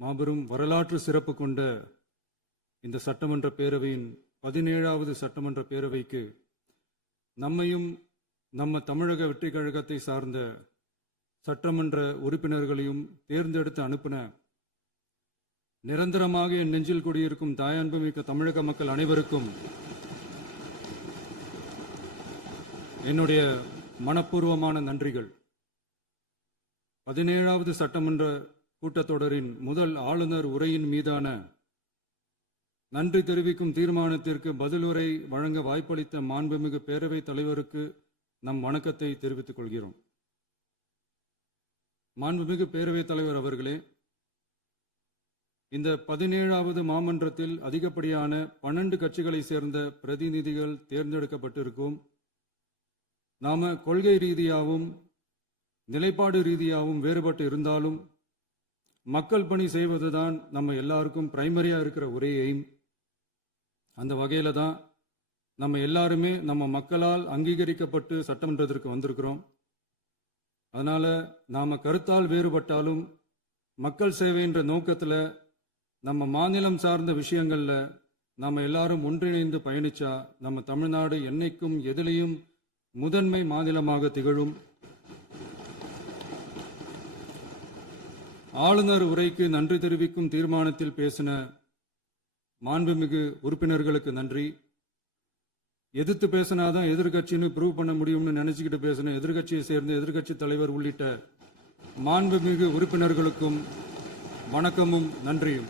மாபெரும் வரலாற்று சிறப்பு கொண்ட இந்த சட்டமன்ற பேரவையின் 17வது சட்டமன்ற பேரவைக்கு நம்மையும் நம்ம தமிழக வெற்றி கழகத்தை சார்ந்த சட்டமன்ற உறுப்பினர்களையும் தேர்ந்தெடுத்து அனுப்பின நிரந்தரமாக என் நெஞ்சில் குடியிருக்கும் தாயன்புமிக்க தமிழக மக்கள் அனைவருக்கும் என்னுடைய மனப்பூர்வமான நன்றிகள். 17வது சட்டமன்ற கூட்டத்தொடரின் முதல் ஆளுநர் உரையின் மீதான நன்றி தெரிவிக்கும் தீர்மானத்திற்கு பதிலுரை வழங்க வாய்ப்பளித்த மாண்புமிகு பேரவைத் தலைவருக்கு நம் வணக்கத்தை தெரிவித்துக் கொள்கிறோம். மாண்புமிகு பேரவைத் தலைவர் அவர்களே, இந்த 17வது மாமன்றத்தில் அதிகப்படியான 12 கட்சிகளை சேர்ந்த பிரதிநிதிகள் தேர்ந்தெடுக்கப்பட்டிருக்கும். நாம கொள்கை ரீதியாகவும் நிலைப்பாடு ரீதியாகவும் வேறுபட்டு இருந்தாலும் மக்கள் பணி செய்வதுதான் நம்ம எல்லாருக்கும் பிரைமரியா இருக்கிற ஒரே எய்ம். அந்த வகையில தான் நம்ம எல்லாருமே நம்ம மக்களால் அங்கீகரிக்கப்பட்டு சட்டமன்றத்திற்கு வந்திருக்கிறோம். அதனால நாம கருத்தால் வேறுபட்டாலும் மக்கள் சேவை என்ற நோக்கத்தில் நம்ம மாநிலம் சார்ந்த விஷயங்கள்ல நாம எல்லாரும் ஒன்றிணைந்து பயணிச்சா நம்ம தமிழ்நாடு என்னைக்கும் எதிலையும் முதன்மை மாநிலமாக திகழும். ஆளுநர் உரைக்கு நன்றி தெரிவிக்கும் தீர்மானத்தில் பேசின மாண்புமிகு உறுப்பினர்களுக்கு நன்றி. எதிர்த்து பேசினாதான் எதிர்கட்சின்னு ப்ரூவ் பண்ண முடியும்னு நினைச்சுக்கிட்டு பேசின எதிர்கட்சியை சேர்ந்த எதிர்கட்சி தலைவர் உள்ளிட்ட மாண்புமிகு உறுப்பினர்களுக்கும் வணக்கமும் நன்றியும்.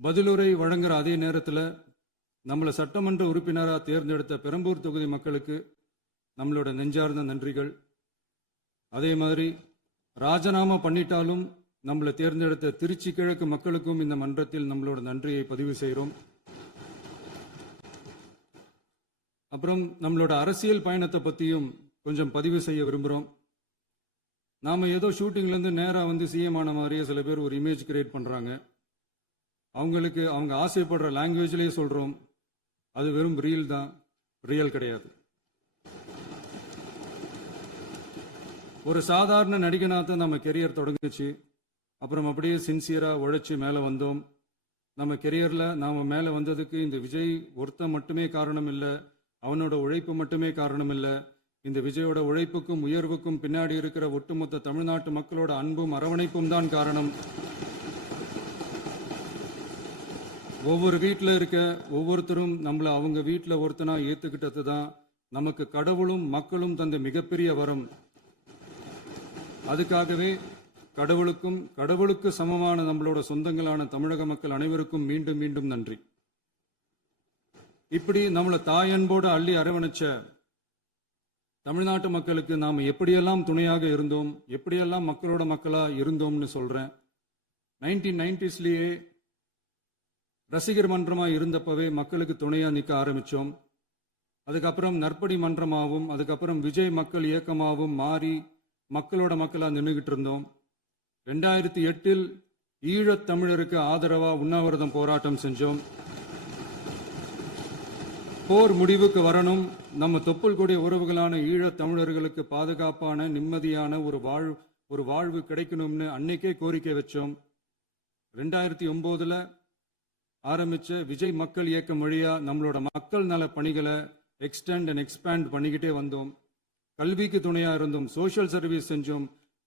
பதிலுரை வழங்குற அதே நேரத்தில் நம்மளை சட்டமன்ற உறுப்பினராக தேர்ந்தெடுத்த பெரம்பூர் தொகுதி மக்களுக்கு நம்மளோட நெஞ்சார்ந்த நன்றிகள். அதே மாதிரி ராஜினாமா பண்ணிட்டாலும் நம்மளை தேர்ந்தெடுத்த திருச்சி கிழக்கு மக்களுக்கும் இந்த மன்றத்தில் நம்மளோட நன்றியை பதிவு செய்கிறோம். அப்புறம் நம்மளோட அரசியல் பயணத்தை பற்றியும் கொஞ்சம் பதிவு செய்ய விரும்புகிறோம். நாம் ஏதோ ஷூட்டிங்லேருந்து நேராக வந்து சிஎம் ஆன மாதிரியே சில பேர் ஒரு இமேஜ் கிரியேட் பண்ணுறாங்க. அவங்களுக்கு அவங்க ஆசைப்படுற லாங்குவேஜ்லேயே சொல்கிறோம், அது வெறும் ரீல் தான், ரியல் கிடையாது. ஒரு சாதாரண நடிகனாக நம்ம கெரியர் தொடங்குச்சு. அப்புறம் அப்படியே சின்சியராக உழைச்சி மேலே வந்தோம். நம்ம கெரியரில் நாம் மேலே வந்ததுக்கு இந்த விஜய் ஒருத்தன் மட்டுமே காரணம் இல்லை, அவனோட உழைப்பு மட்டுமே காரணம் இல்லை. இந்த விஜயோட உழைப்புக்கும் உயர்வுக்கும் பின்னாடி இருக்கிற ஒட்டுமொத்த தமிழ்நாட்டு மக்களோட அன்பும் அரவணைப்பும் தான் காரணம். ஒவ்வொரு வீட்டில் இருக்க ஒவ்வொருத்தரும் நம்மளை அவங்க வீட்டில் ஒருத்தனா ஏற்றுக்கிட்டது தான் நமக்கு கடவுளும் மக்களும் தந்த மிகப்பெரிய வரம். அதுக்காகவே கடவுளுக்கு சமமான நம்மளோட சொந்தங்களான தமிழக மக்கள் அனைவருக்கும் மீண்டும் மீண்டும் நன்றி. இப்படி நம்மளை தாயன்போடு அள்ளி அரவணைச்ச தமிழ்நாட்டு மக்களுக்கு நாம் எப்படியெல்லாம் துணையாக இருந்தோம், எப்படியெல்லாம் மக்களோட மக்களா இருந்தோம்னு சொல்றேன். 1990ஸ்லயே ரசிகர் மன்றமா இருந்தப்பவே மக்களுக்கு துணையா நிற்க ஆரம்பிச்சோம். அதுக்கப்புறம் நற்படி மன்றமாகவும் அதுக்கப்புறம் விஜய் மக்கள் இயக்கமாகவும் மாறி மக்களோட மக்களா நின்றுகிட்டு இருந்தோம். 2008 ஈழத் தமிழருக்கு ஆதரவா உண்ணாவிரதம் போராட்டம் செஞ்சோம். போர் முடிவுக்கு வரணும், நம்ம தொப்புள் கூடிய உறவுகளான ஈழத் தமிழர்களுக்கு பாதுகாப்பான நிம்மதியான ஒரு வாழ்வு கிடைக்கணும்னு அன்னைக்கே கோரிக்கை வச்சோம். 2009 ஆரம்பிச்ச விஜய் மக்கள் இயக்கம் வழியா நம்மளோட மக்கள் நல பணிகளை எக்ஸ்டெண்ட் அண்ட் எக்ஸ்பேண்ட் பண்ணிக்கிட்டே வந்தோம். கல்விக்கு துணையா இருந்தோம், சோசியல் சர்வீஸ் செஞ்சோம்,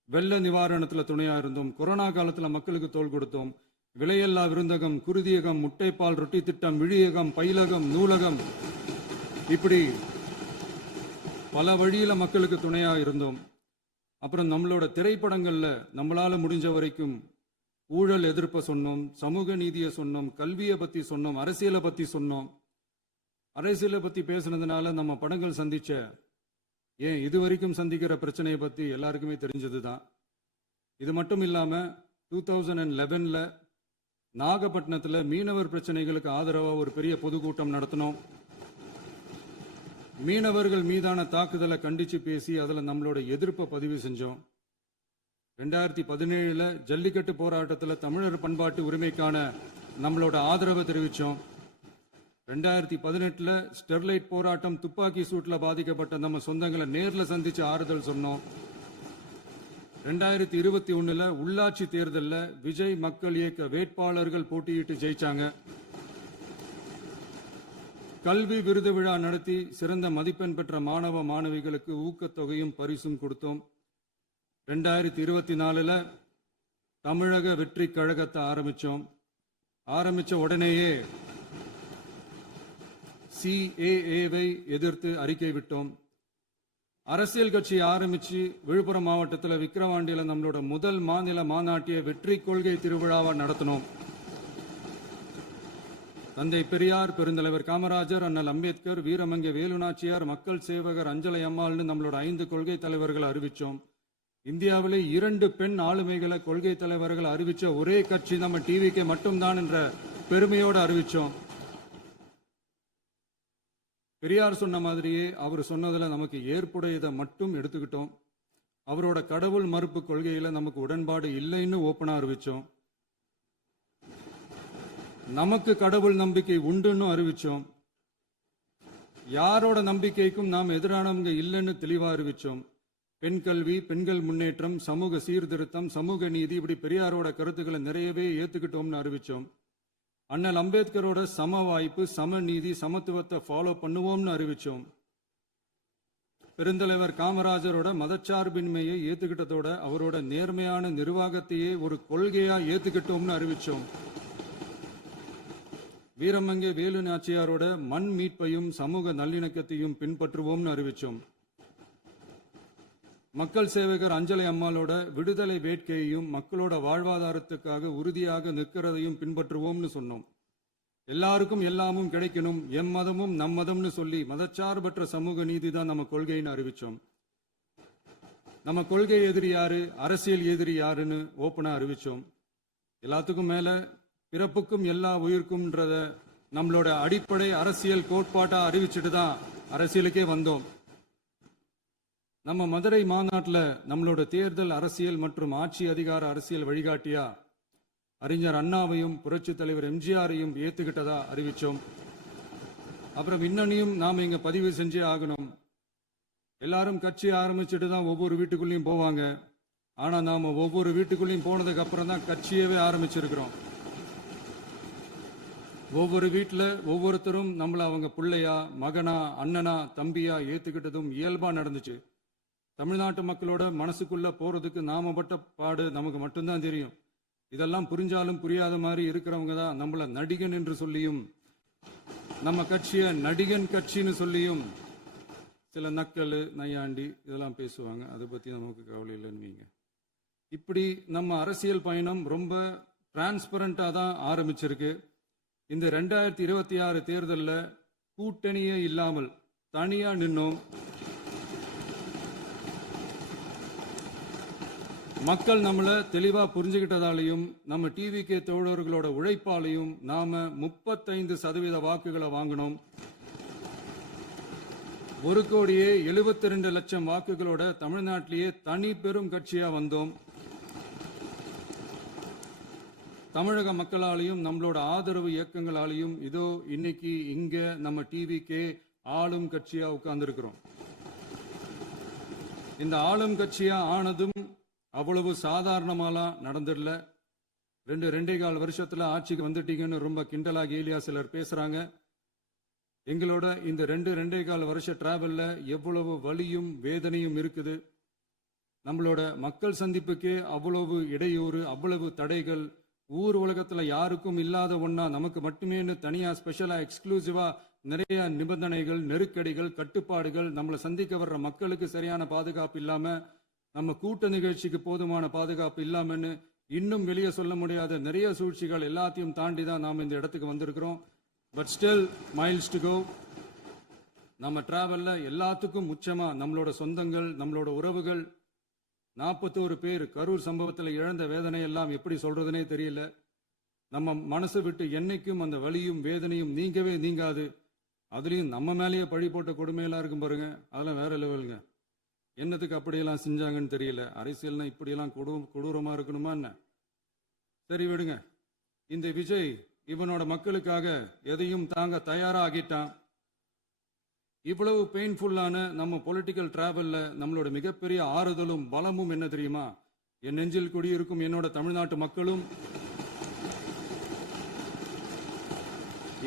வெள்ள நிவாரணத்தில் துணையா இருந்தோம், கொரோனா காலத்தில் மக்களுக்கு தோள் கொடுத்தோம். விலையில்லா விருந்தகம், குருதியகம், முட்டைப்பால் ரொட்டி திட்டம், விழியகம், பயிலகம், நூலகம், இப்படி பல வழியில மக்களுக்கு துணையா இருந்தோம். அப்புறம் நம்மளோட திரைப்படங்கள்ல நம்மளால முடிஞ்ச வரைக்கும் ஊழல் எதிர்ப்பை சொன்னோம், சமூக நீதியை சொன்னோம், கல்வியை பத்தி சொன்னோம், அரசியலை பத்தி சொன்னோம். அரசியலை பத்தி பேசுனதுனால நம்ம படங்கள் சந்திச்ச இதுவரைக்கும் சந்திக்கிற பிரச்சனையை பத்தி எல்லாருக்குமே தெரிஞ்சதுதான். இது மட்டும் இல்லாம 2011 நாகப்பட்டினத்துல மீனவர் பிரச்சனைகளுக்கு ஆதரவா ஒரு பெரிய பொதுக்கூட்டம் நடத்தினோம். மீனவர்கள் மீதான தாக்குதலை கண்டிச்சு பேசி அதுல நம்மளோட எதிர்ப்பை பதிவு செஞ்சோம். 2017 ஜல்லிக்கட்டு போராட்டத்தில் தமிழர் பண்பாட்டு உரிமைக்கான நம்மளோட ஆதரவை தெரிவித்தோம். 2018 ஸ்டெர்லைட் போராட்டம், துப்பாக்கி சூட்டில் பாதிக்கப்பட்ட நம்ம சொந்தங்களை நேரில் சந்திச்சு ஆறுதல் சொன்னோம். 2021 உள்ளாட்சி தேர்தல்ல விஜய் மக்கள் இயக்க வேட்பாளர்கள் போட்டியிட்டு ஜெயிச்சாங்க. கல்வி விருது விழா நடத்தி சிறந்த மதிப்பெண் பெற்ற மாணவ மாணவிகளுக்கு ஊக்கத்தொகையும் பரிசும் கொடுத்தோம். 2024 தமிழக வெற்றி கழகத்தை ஆரம்பிச்ச உடனேயே CAA-வை எதிர்த்து அறிக்கை விட்டோம். அரசியல் கட்சி ஆரம்பிச்சு விழுப்புரம் மாவட்டத்தில் விக்கிரவாண்டியில நம்மளோட முதல் மாநில மாநாட்டிய வெற்றி கொள்கை திருவிழாவை நடத்தினோம். தந்தை பெரியார், பெருந்தலைவர் காமராஜர், அண்ணல் அம்பேத்கர், வீரமங்கை வேலுநாச்சியார், மக்கள் சேவகர் அஞ்சலை அம்மாள்னு நம்மளோட 5 கொள்கை தலைவர்களை அறிவிச்சோம். இந்தியாவிலே 2 பெண் ஆளுமைகளை கொள்கை தலைவர்கள் அறிவிச்ச ஒரே கட்சி நம்ம டிவிக்கு மட்டும்தான் என்ற பெருமையோடு அறிவிச்சோம். பெரியார் சொன்ன மாதிரியே அவர் சொன்னதுல நமக்கு ஏற்புடையதை மட்டும் எடுத்துக்கிட்டோம். அவரோட கடவுள் மறுப்பு கொள்கையில நமக்கு உடன்பாடு இல்லைன்னு ஓப்பனா அறிவிச்சோம். நமக்கு கடவுள் நம்பிக்கை உண்டுன்னு அறிவிச்சோம். யாரோட நம்பிக்கைக்கும் நாம் எதிரானவங்க இல்லைன்னு தெளிவா அறிவிச்சோம். பெண் கல்வி, பெண்கள் முன்னேற்றம், சமூக சீர்திருத்தம், சமூக நீதி, இப்படி பெரியாரோட கருத்துக்களை நிறையவே ஏத்துக்கிட்டோம்னு அறிவிச்சோம். அண்ணல் அம்பேத்கரோட சம வாய்ப்பு, சமநீதி, சமத்துவத்தை ஃபாலோ பண்ணுவோம்னு அறிவிச்சோம். பெருந்தலைவர் காமராஜரோட மதச்சார்பின்மையை ஏத்துக்கிட்டதோட அவரோட நேர்மையான நிர்வாகத்தையே ஒரு கொள்கையா ஏத்துக்கிட்டோம்னு அறிவிச்சோம். வீரமங்கை வேலு நாச்சியாரோட மண் மீட்பையும் சமூக நல்லிணக்கத்தையும் பின்பற்றுவோம்னு அறிவிச்சோம். மக்கள் சேவகர் அஞ்சலை அம்மாளோட விடுதலை வேட்கையையும் மக்களோட வாழ்வாதாரத்துக்காக உறுதியாக நிற்கிறதையும் பின்பற்றுவோம்னு சொன்னோம். எல்லாருக்கும் எல்லாமும் கிடைக்கணும், எம் மதமும் நம் மதம்னு சொல்லி மதச்சார்பற்ற சமூக நீதி தான் நம்ம கொள்கைன்னு அறிவிச்சோம். நம்ம கொள்கை எதிரி யாரு, அரசியல் எதிரி யாருன்னு ஓப்பனா அறிவிச்சோம். எல்லாத்துக்கும் மேல பிறப்புக்கும் எல்லா உயிருக்கும்ன்றத நம்மளோட அடிப்படை அரசியல் கோட்பாட்டா அறிவிச்சுட்டு தான் அரசியலுக்கே வந்தோம். நம்ம மதுரை மாநாட்டில் நம்மளோட தேர்தல் அரசியல் மற்றும் ஆட்சி அதிகார அரசியல் வழிகாட்டியா அறிஞர் அண்ணாவையும் புரட்சி தலைவர் எம்ஜிஆரையும் ஏத்துக்கிட்டதா அறிவிச்சோம். அப்புறம் இன்னனையும் நாம இங்க பதிவு செஞ்சே ஆகணும். எல்லாரும் கட்சி ஆரம்பிச்சுட்டு தான் ஒவ்வொரு வீட்டுக்குள்ளேயும் போவாங்க. ஆனா நாம ஒவ்வொரு வீட்டுக்குள்ளேயும் போனதுக்கு அப்புறம் தான் கட்சியவே ஆரம்பிச்சிருக்கிறோம். ஒவ்வொரு வீட்டில் ஒவ்வொருத்தரும் நம்மள அவங்க பிள்ளையா, மகனா, அண்ணனா, தம்பியா ஏத்துக்கிட்டதும் இயல்பா நடந்துச்சு. தமிழ்நாட்டு மக்களோட மனசுக்குள்ள போறதுக்கு நாம பட்ட பாடு நமக்கு மட்டும்தான் தெரியும். இதெல்லாம் புரிஞ்சாலும் புரியாத மாதிரி இருக்கிறவங்க தான் நம்மள நடிகன் என்று சொல்லியும் நம்ம கட்சிய நடிகன் கட்சின்னு சொல்லியும் சில நக்கல், நையாண்டி இதெல்லாம் பேசுவாங்க. அதை பத்தி நமக்கு கவலை இல்லைன்னு. இப்படி நம்ம அரசியல் பயணம் ரொம்ப டிரான்ஸ்பரண்டா தான் ஆரம்பிச்சிருக்கு. இந்த 2026 தேர்தலில் கூட்டணியே இல்லாமல் தனியா நின்னோம். மக்கள் நம்மள தெளிவா புரிஞ்சுக்கிட்டதாலையும் நம்ம டிவிகே தோழர்களோட உழைப்பாலையும் நாம 35% வாக்குகளை வாங்கினோம். 1,72,00,000 வாக்குகளோட தமிழ்நாட்டிலேயே தனி பெரும் கட்சியா வந்தோம். தமிழக மக்களாலையும் நம்மளோட ஆதரவு இயக்கங்களாலையும் இதோ இன்னைக்கு இங்க நம்ம டிவிகே ஆளும் கட்சியா உட்கார்ந்துருக்கிறோம். இந்த ஆளும் கட்சியா ஆனதும் அவ்வளவு சாதாரணமாலாம் நடந்துடல. 2.25 வருஷத்துல ஆட்சிக்கு வந்துட்டீங்கன்னு ரொம்ப கிண்டலா கேலியா சிலர் பேசுறாங்க. எங்களோட இந்த 2.25 வருஷ டிராவல்ல எவ்வளவு வலியும் வேதனையும் இருக்குது. நம்மளோட மக்கள் சந்திப்புக்கே அவ்வளவு இடையூறு, அவ்வளவு தடைகள், ஊர் உலகத்துல யாருக்கும் இல்லாத ஒன்னா நமக்கு மட்டுமே தனியா ஸ்பெஷலா எக்ஸ்க்ளூசிவா நிறைய நிபந்தனைகள், நெருக்கடிகள், கட்டுப்பாடுகள், நம்மளை சந்திக்க வர்ற மக்களுக்கு சரியான பாதுகாப்பு இல்லாம, நம்ம கூட்ட நிகழ்ச்சிக்கு போதுமான பாதுகாப்பு இல்லாமன்னு இன்னும் வெளியே சொல்ல முடியாத நிறைய சூழ்ச்சிகள் எல்லாத்தையும் தாண்டி தான் நாம் இந்த இடத்துக்கு வந்திருக்கிறோம். But still miles to go. நம்ம டிராவல்ல எல்லாத்துக்கும் உச்சமா நம்மளோட சொந்தங்கள், நம்மளோட உறவுகள், 41 பேர் கரூர் சம்பவத்தில் இழந்த வேதனை எல்லாம் எப்படி சொல்றதுனே தெரியல. நம்ம மனசை விட்டு என்னைக்கும் அந்த வலியும் வேதனையும் நீங்கவே நீங்காது. அதுலயும் நம்ம மேலேயே பழி போட்ட கொடுமையெல்லாம் இருக்கும் பாருங்க, அதெல்லாம் வேற லெவலுங்க. என்னத்துக்கு அப்படியெல்லாம் செஞ்சாங்கன்னு தெரியல. அரசியல்னா இப்படியெல்லாம் கொடூரமா இருக்கணுமா என்ன? சரி விடுங்க. இந்த விஜய் இவனோட மக்களுக்காக எதையும் தாங்க தயாராகிட்டான். இவ்வளவு பெயின்ஃபுல்லான நம்ம பொலிட்டிக்கல் டிராவல்ல நம்மளோட மிகப்பெரிய ஆறுதலும் பலமும் என்ன தெரியுமா? என் நெஞ்சில் குடியிருக்கும் என்னோட தமிழ்நாட்டு மக்களும்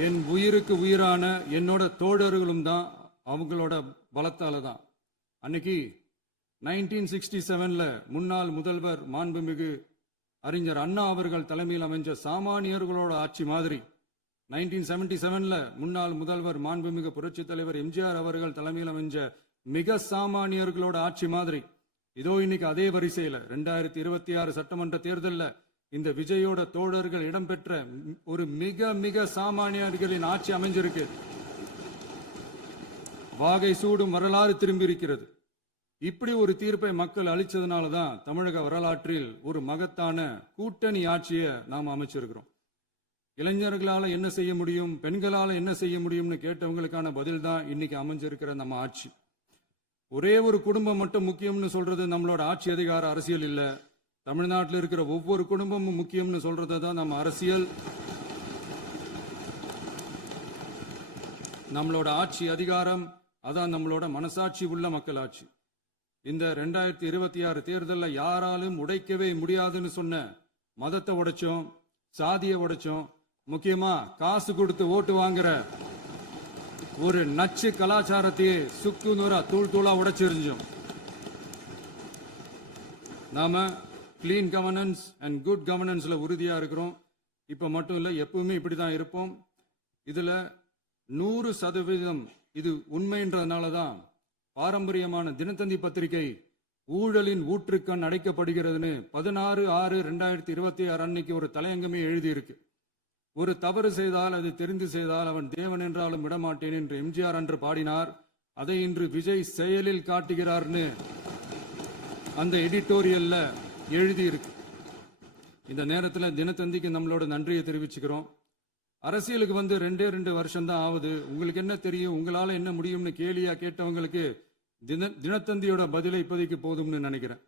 என் உயிருக்கு உயிரான என்னோட தோழர்களும் தான் அவங்களோட பலத்தால தான். அன்னைக்கு 1967 முன்னாள் முதல்வர் மாண்புமிகு அறிஞர் அண்ணா அவர்கள் தலைமையில் அமைஞ்ச சாமானியர்களோட ஆட்சி மாதிரி 1977 முன்னாள் முதல்வர் மாண்புமிகு புரட்சி தலைவர் எம்ஜிஆர் அவர்கள் தலைமையில் அமைஞ்ச மிக சாமானியர்களோட ஆட்சி மாதிரி இதோ இன்னைக்கு அதே வரிசையில 2026 சட்டமன்ற தேர்தலில் இந்த விஜயோட தோழர்கள் இடம்பெற்ற ஒரு மிக மிக சாமானியர்களின் ஆட்சி அமைஞ்சிருக்கு. வாகை சூடும் வரலாறு திரும்பி இருக்கிறது. இப்படி ஒரு தீர்ப்பை மக்கள் அளிச்சதுனாலதான் தமிழக வரலாற்றில் ஒரு மகத்தான கூட்டணி ஆட்சியை நாம் அமைச்சிருக்கிறோம். இளைஞர்களால என்ன செய்ய முடியும், பெண்களால என்ன செய்ய முடியும்னு கேட்டவங்களுக்கான பதில் தான் இன்னைக்கு அமைஞ்சிருக்கிற நம்ம ஆட்சி. ஒரே ஒரு குடும்பம் மட்டும் முக்கியம்னு சொல்றது நம்மளோட ஆட்சி அதிகார அரசியல் இல்ல. தமிழ்நாட்டில் இருக்கிற ஒவ்வொரு குடும்பமும் முக்கியம்னு சொல்றது தான் நம்ம அரசியல். நம்மளோட ஆட்சி அதிகாரம் அதான் நம்மளோட மனசாட்சி உள்ள மக்களாட்சி. இந்த 2026 தேர்தலில் யாராலும் உடைக்கவே முடியாதுன்னு சொன்ன மதத்தை உடைச்சோம், சாதியை உடைச்சோம், முக்கியமா காசு கொடுத்து ஓட்டு வாங்குற ஒரு நச்சு கலாச்சாரத்தையே சுக்கு நூறா தூள் தூளா உடைச்சிருந்தோம். நாம கிளீன் கவர்னன்ஸ் அண்ட் குட் கவர்னன்ஸ்ல உறுதியா இருக்கிறோம். இப்ப மட்டும் இல்ல, எப்பவுமே இப்படிதான் இருப்போம். இதுல 100% இது உண்மைன்றதுனாலதான் பாரம்பரியமான தினத்தந்தி பத்திரிகை ஊழலின் ஊற்றுக்கண் அடைக்கப்படுகிறதுன்னு 16/6/2026 அன்னைக்கு ஒரு தலையங்கமே எழுதியிருக்கு. ஒரு தவறு செய்தால் அது தெரிந்து செய்தால் அவன் தேவன் என்றாலும் விடமாட்டேன் என்று எம்ஜிஆர் அன்று பாடினார். அதை இன்று விஜய் செயலில் காட்டுகிறார்னு அந்த எடிட்டோரியல்ல எழுதியிருக்கு. இந்த நேரத்தில் தினத்தந்திக்கு நம்மளோட நன்றியை தெரிவிச்சுக்கிறோம். அரசியலுக்கு வந்து 2 வருஷம் தான் ஆகுது. உங்களுக்கு என்ன தெரியும், உங்களால என்ன முடியும்னு கேலியா கேட்டவங்களுக்கு தினத்தந்தியோட பதிலை இப்போதைக்கு போதும்னு நினைக்கிறேன்.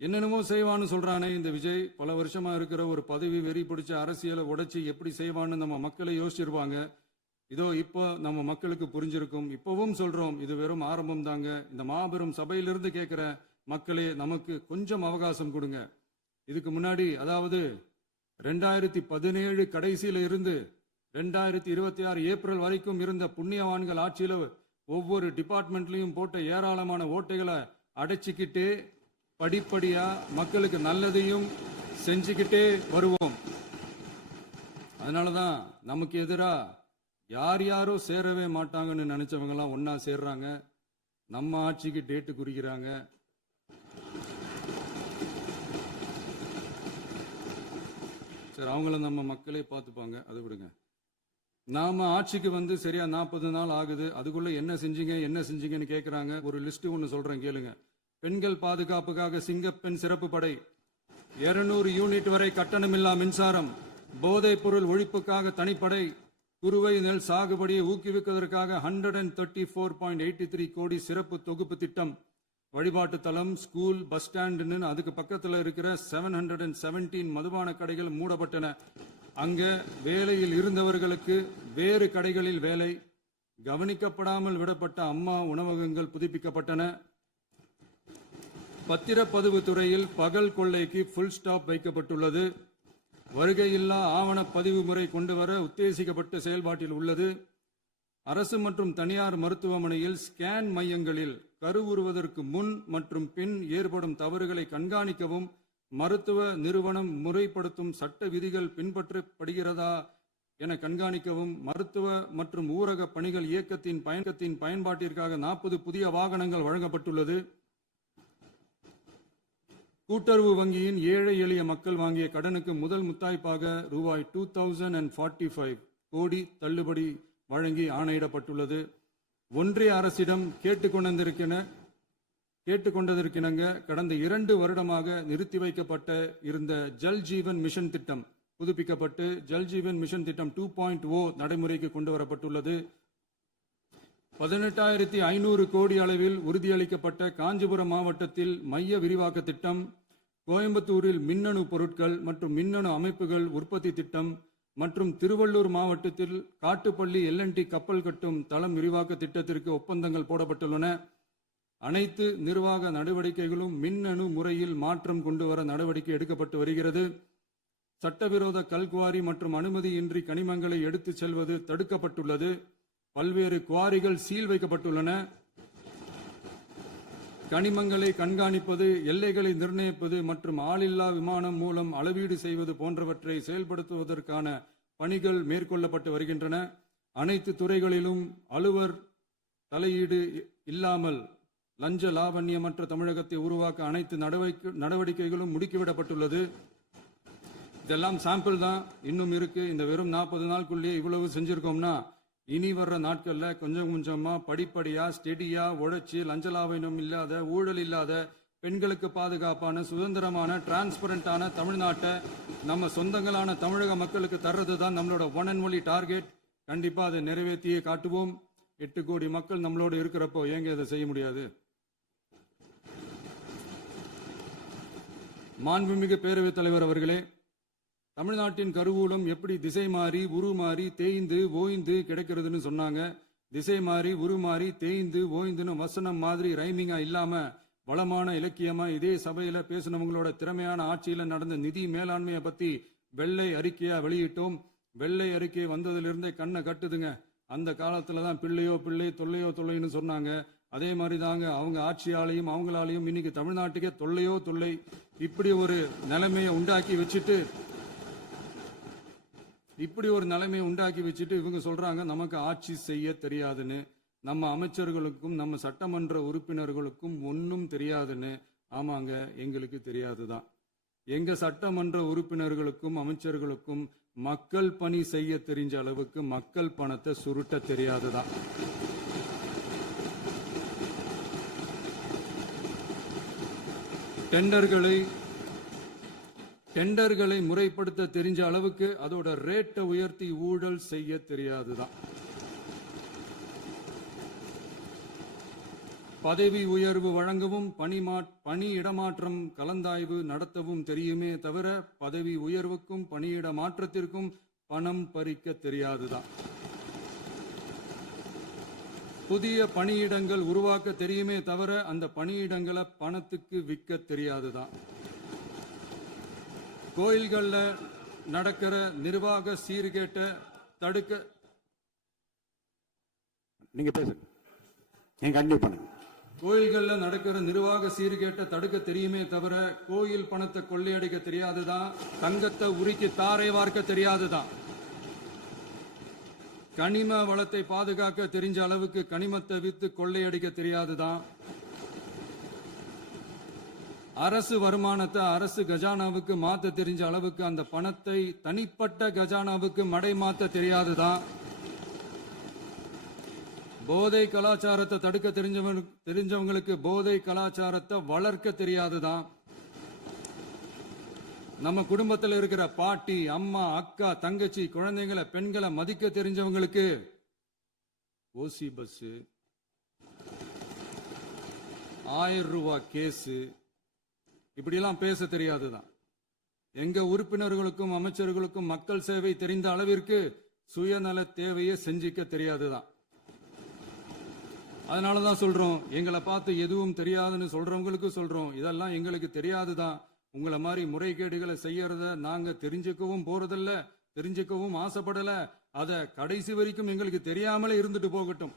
என்னென்னமோ செய்வான்னு சொல்றானே இந்த விஜய், பல வருஷமா இருக்கிற ஒரு பதவி வெறி பிடிச்ச அரசியலை உடைச்சி எப்படி செய்வான்னு நம்ம மக்களை யோசிச்சிருவாங்க. இதோ இப்போ நம்ம மக்களுக்கு புரிஞ்சிருக்கும். இப்பவும் சொல்றோம், இது வெறும் ஆரம்பம் தாங்க. இந்த மாபெரும் சபையிலிருந்து கேட்கிற மக்களே, நமக்கு கொஞ்சம் அவகாசம் கொடுங்க. இதுக்கு முன்னாடி, அதாவது 2017 கடைசியில இருந்து 2026 ஏப்ரல் வரைக்கும் இருந்த புண்ணியவான்கள் ஆட்சியில ஒவ்வொரு டிபார்ட்மெண்ட்லயும் போட்ட ஏராளமான ஓட்டைகளை அடைச்சிக்கிட்டே படிப்படியா மக்களுக்கு நல்லதையும் செஞ்சுக்கிட்டே வருவோம். அதனாலதான் நமக்கு எதிரா யார் யாரோ சேரவே மாட்டாங்கன்னு நினைச்சவங்க எல்லாம் ஒன்னா சேர்றாங்க. நம்ம ஆட்சிக்கு டேட்டு குறிக்கிறாங்க. சரி, அவங்கள நம்ம மக்களே பார்த்துப்பாங்க, அது விடுங்க. நாம ஆட்சிக்கு வந்து சரியா 40 நாள் ஆகுது. அதுக்குள்ள என்ன செஞ்சீங்கன்னு கேட்கறாங்க. ஒரு லிஸ்ட் ஒன்னு சொல்றேன் கேளுங்க. பெண்கள் பாதுகாப்புக்காக சிங்கப்பெண் சிறப்பு படை, 200 யூனிட் வரை கட்டணமில்லா மின்சாரம், போதைப் பொருள் ஒழிப்புக்காக தனிப்படை, குறுவை நெல் சாகுபடியை ஊக்குவிப்பதற்காக 134.83 கோடி சிறப்பு தொகுப்பு திட்டம், வழிபாட்டு தலம், ஸ்கூல், பஸ் ஸ்டாண்டுன்னு அதுக்கு பக்கத்தில் இருக்கிற 717 மதுபான கடைகள் மூடப்பட்டன. அங்க வேலையில் இருந்தவர்களுக்கு வேறு கடைகளில் வேலை, கவனிக்கப்படாமல் விடப்பட்ட அம்மா உணவகங்கள் புதுப்பிக்கப்பட்டன. பத்திரப்பதிவு துறையில் பகல் கொள்ளைக்கு ஃபுல் ஸ்டாப் வைக்கப்பட்டுள்ளது. வருகையில்லா ஆவண பதிவு முறை கொண்டு வர உத்தேசிக்கப்பட்ட செயல்பாட்டில் உள்ளது. அரசு மற்றும் தனியார் மருத்துவமனையில் ஸ்கேன் மையங்களில் கருவுறுவதற்கு முன் மற்றும் பின் ஏற்படும் தவறுகளை கண்காணிக்கவும், மருத்துவ நிறுவனம் முறைப்படுத்தும் சட்ட விதிகள் பின்பற்றப்படுகிறதா என கண்காணிக்கவும், மருத்துவ மற்றும் ஊரக பணிகள் இயக்கத்தின் பயன்பாட்டிற்காக 40 புதிய வாகனங்கள் வழங்கப்பட்டுள்ளது. கூட்டுறவு வங்கியின் ஏழை எளிய மக்கள் வாங்கிய கடனுக்கு முதல் முத்தாய்ப்பாக ரூபாய் 2045 கோடி தள்ளுபடி வழங்கி ஆணையிடப்பட்டுள்ளது. ஒன்றிய அரசிடம் கேட்டுக்கொண்டதற்கிணங்க கடந்த 2 வருடமாக நிறுத்தி வைக்கப்பட்ட இருந்த ஜல் ஜீவன் மிஷன் திட்டம் புதுப்பிக்கப்பட்டு ஜல் ஜீவன் மிஷன் திட்டம் 2.0 நடைமுறைக்கு கொண்டு வரப்பட்டுள்ளது. 18,500 கோடி அளவில் உறுதியளிக்கப்பட்ட காஞ்சிபுரம் மாவட்டத்தில் மைய விரிவாக்க திட்டம், கோயம்புத்தூரில் மின்னணு பொருட்கள் மற்றும் மின்னணு அமைப்புகள் உற்பத்தி திட்டம் மற்றும் திருவள்ளூர் மாவட்டத்தில் காட்டுப்பள்ளி LNT கப்பல் கட்டும் தளம் விரிவாக்க திட்டத்திற்கு ஒப்பந்தங்கள் போடப்பட்டுள்ளன. அனைத்து நிர்வாக நடவடிக்கைகளும் மின்னணு முறையில் மாற்றம் கொண்டு வர நடவடிக்கை எடுக்கப்பட்டு வருகிறது. சட்டவிரோத கல்குவாரி மற்றும் அனுமதியின்றி கனிமங்களை எடுத்துச் செல்வது தடுக்கப்பட்டுள்ளது. பல்வேறு குவாரிகள் சீல் வைக்கப்பட்டுள்ளன. கனிமங்களை கண்காணிப்பது, எல்லைகளை நிர்ணயிப்பது மற்றும் ஆளில்லா விமானம் மூலம் அளவீடு செய்வது போன்றவற்றை செயல்படுத்துவதற்கான பணிகள் மேற்கொள்ளப்பட்டு வருகின்றன. அனைத்து துறைகளிலும் அலுவலர் தலையீடு இல்லாமல் லஞ்ச லாவண்யமற்ற தமிழகத்தை உருவாக்க அனைத்து நடவடிக்கைகளும் முடுக்கிவிடப்பட்டுள்ளது. இதெல்லாம் சாம்பிள் தான், இன்னும் இருக்கு. இந்த வெறும் 40 நாளுக்குள்ளேயே இவ்வளவு செஞ்சிருக்கோம்னா இனி வர்ற நாட்கள்ல கொஞ்சம் கொஞ்சமா படிப்படியா ஸ்டெடியா உழைச்சி லஞ்ச லாவண்யம் இல்லாத, ஊழல் இல்லாத, பெண்களுக்கு பாதுகாப்பான, சுதந்திரமான, டிரான்ஸ்பரண்டான தமிழ்நாட்டை நம்ம சொந்தங்களான தமிழக மக்களுக்கு தர்றது தான் நம்மளோட ஒன் அண்ட் ஒன்லி டார்கெட். கண்டிப்பா அதை நிறைவேற்றியே காட்டுவோம். 8 கோடி மக்கள் நம்மளோட இருக்கிறப்போ ஏங்க இதை செய்ய முடியாது? மாண்புமிகு பேரவைத் தலைவர் அவர்களே, தமிழ்நாட்டின் கருவூலம் எப்படி திசை மாறி உருமாறி தேய்ந்து ஓய்ந்து கிடைக்கிறதுன்னு சொன்னாங்க. திசை மாறி உருமாறி தேய்ந்து ஓய்ந்துன்னு வசனம் மாதிரி ரைமிங்கா இல்லாம வளமான இலக்கியமா இதே சபையில பேசினவங்களோட திறமையான ஆட்சியில நடந்த நிதி மேலாண்மையை பத்தி வெள்ளை அறிக்கையா வெளியிட்டோம். வெள்ளை அறிக்கை வந்ததிலிருந்தே கண்ணை கட்டுதுங்க. அந்த காலத்துலதான் பிள்ளையோ பிள்ளை, தொல்லையோ தொல்லைன்னு சொன்னாங்க. அதே மாதிரி தாங்க அவங்க ஆட்சியாலையும் அவங்களாலையும் இன்னைக்கு தமிழ்நாட்டுக்கே தொல்லையோ தொல்லை. இப்படி ஒரு நிலைமையை உண்டாக்கி வச்சுட்டு இவங்க சொல்றாங்க நமக்கு ஆட்சி செய்ய தெரியாதுன்னு. நம்ம அமைச்சர்களுக்கும் நம்ம சட்டமன்ற உறுப்பினர்களுக்கும் ஒன்னும் தெரியாதுன்னு. ஆமாங்க, எங்களுக்கு தெரியாதுதான். எங்க சட்டமன்ற உறுப்பினர்களுக்கும் அமைச்சர்களுக்கும் மக்கள் பணி செய்ய தெரிஞ்ச அளவுக்கு மக்கள் பணத்தை சுருட்ட தெரியாதுதான். டெண்டர்களை முறைப்படுத்த தெரிஞ்ச அளவுக்கு அதோட ரேட்டை உயர்த்தி ஊழல் செய்ய தெரியாதுதான். பதவி உயர்வு வழங்கவும் பணி இடமாற்றம் கலந்தாய்வு நடத்தவும் தெரியுமே தவிர பதவி உயர்வுக்கும் பணியிட மாற்றத்திற்கும் பணம் பறிக்க தெரியாதுதான். புதிய பணியிடங்கள் உருவாக்க தெரியுமே தவிர அந்த பணியிடங்களை பணத்துக்கு விற்க தெரியாதுதான். கோயில்கள்ல நடக்கிற நிர்வாக சீர்கேட்டை தடுக்க நீங்க பேசுங்க. கோயில்கள்ல நடக்கிற நிர்வாக சீர்கேட்டை தடுக்க தெரியுமே தவிர கோயில் பணத்தை கொள்ளையடிக்க தெரியாதுதான். தங்கத்தை உருக்கி தாரை வார்க்க தெரியாதுதான். கனிம வளத்தை பாதுகாக்க தெரிஞ்ச அளவுக்கு கனிமத்தை வித்து கொள்ளையடிக்க தெரியாதுதான். அரசு வருமானத்தை அரசு கஜானாவுக்கு மாத்த தெரிஞ்ச அளவுக்கு அந்த பணத்தை தனிப்பட்ட கஜானாவுக்கு மடை மாத்த தெரியாதுதான். போதை கலாச்சாரத்தை தடுக்க தெரிஞ்சவங்களுக்கு போதை கலாச்சாரத்தை வளர்க்க தெரியாதுதான். நம்ம குடும்பத்தில் இருக்கிற பாட்டி, அம்மா, அக்கா, தங்கச்சி, குழந்தைங்களை, பெண்களை மதிக்க தெரிஞ்சவங்களுக்கு ஓசி பஸ், 1000 ரூபாய் கேஸ், இப்படியெல்லாம் பேச தெரியாதுதான். எங்க உறுப்பினர்களுக்கும் அமைச்சர்களுக்கும் மக்கள் சேவை தெரிந்த அளவிற்கு சுயநல தேவையை செஞ்சிக்க தெரியாதுதான். அதனாலதான் சொல்றோம், எங்களை பார்த்து எதுவும் தெரியாதுன்னு சொல்றவங்களுக்கு சொல்றோம், இதெல்லாம் எங்களுக்கு தெரியாதுதான். உங்களை மாதிரி முறைகேடுகளை செய்யறத நாங்க தெரிஞ்சுக்கவும் போறதில்ல, தெரிஞ்சுக்கவும் ஆசைப்படல. அத கடைசி வரைக்கும் எங்களுக்கு தெரியாமலே இருந்துட்டு போகட்டும்.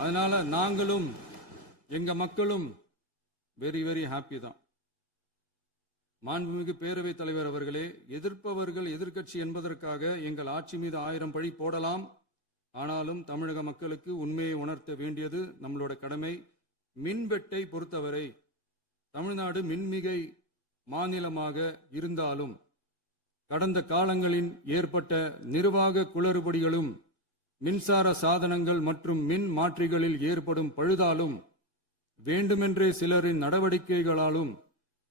அதனால நாங்களும் எங்க மக்களும் வெரி வெரி ஹாப்பி தான். மாண்புமிகு பேரவைத் தலைவர் அவர்களே, எதிர்ப்பவர்கள் எதிர்க்கட்சி என்பதற்காக எங்கள் ஆட்சி மீது 1000 பழி போடலாம். ஆனாலும் தமிழக மக்களுக்கு உண்மையை உணர்த்த வேண்டியது நம்மளோட கடமை. மின்வெட்டை பொறுத்தவரை தமிழ்நாடு மின்மிகை மாநிலமாக இருந்தாலும் கடந்த காலங்களில் ஏற்பட்ட நிர்வாக குளறுபடிகளும் மின்சார சாதனங்கள் மற்றும் மின் மாற்றிகளில் ஏற்படும் பழுதாலும் வேண்டுமென்றே சிலரின் நடவடிக்கைகளாலும்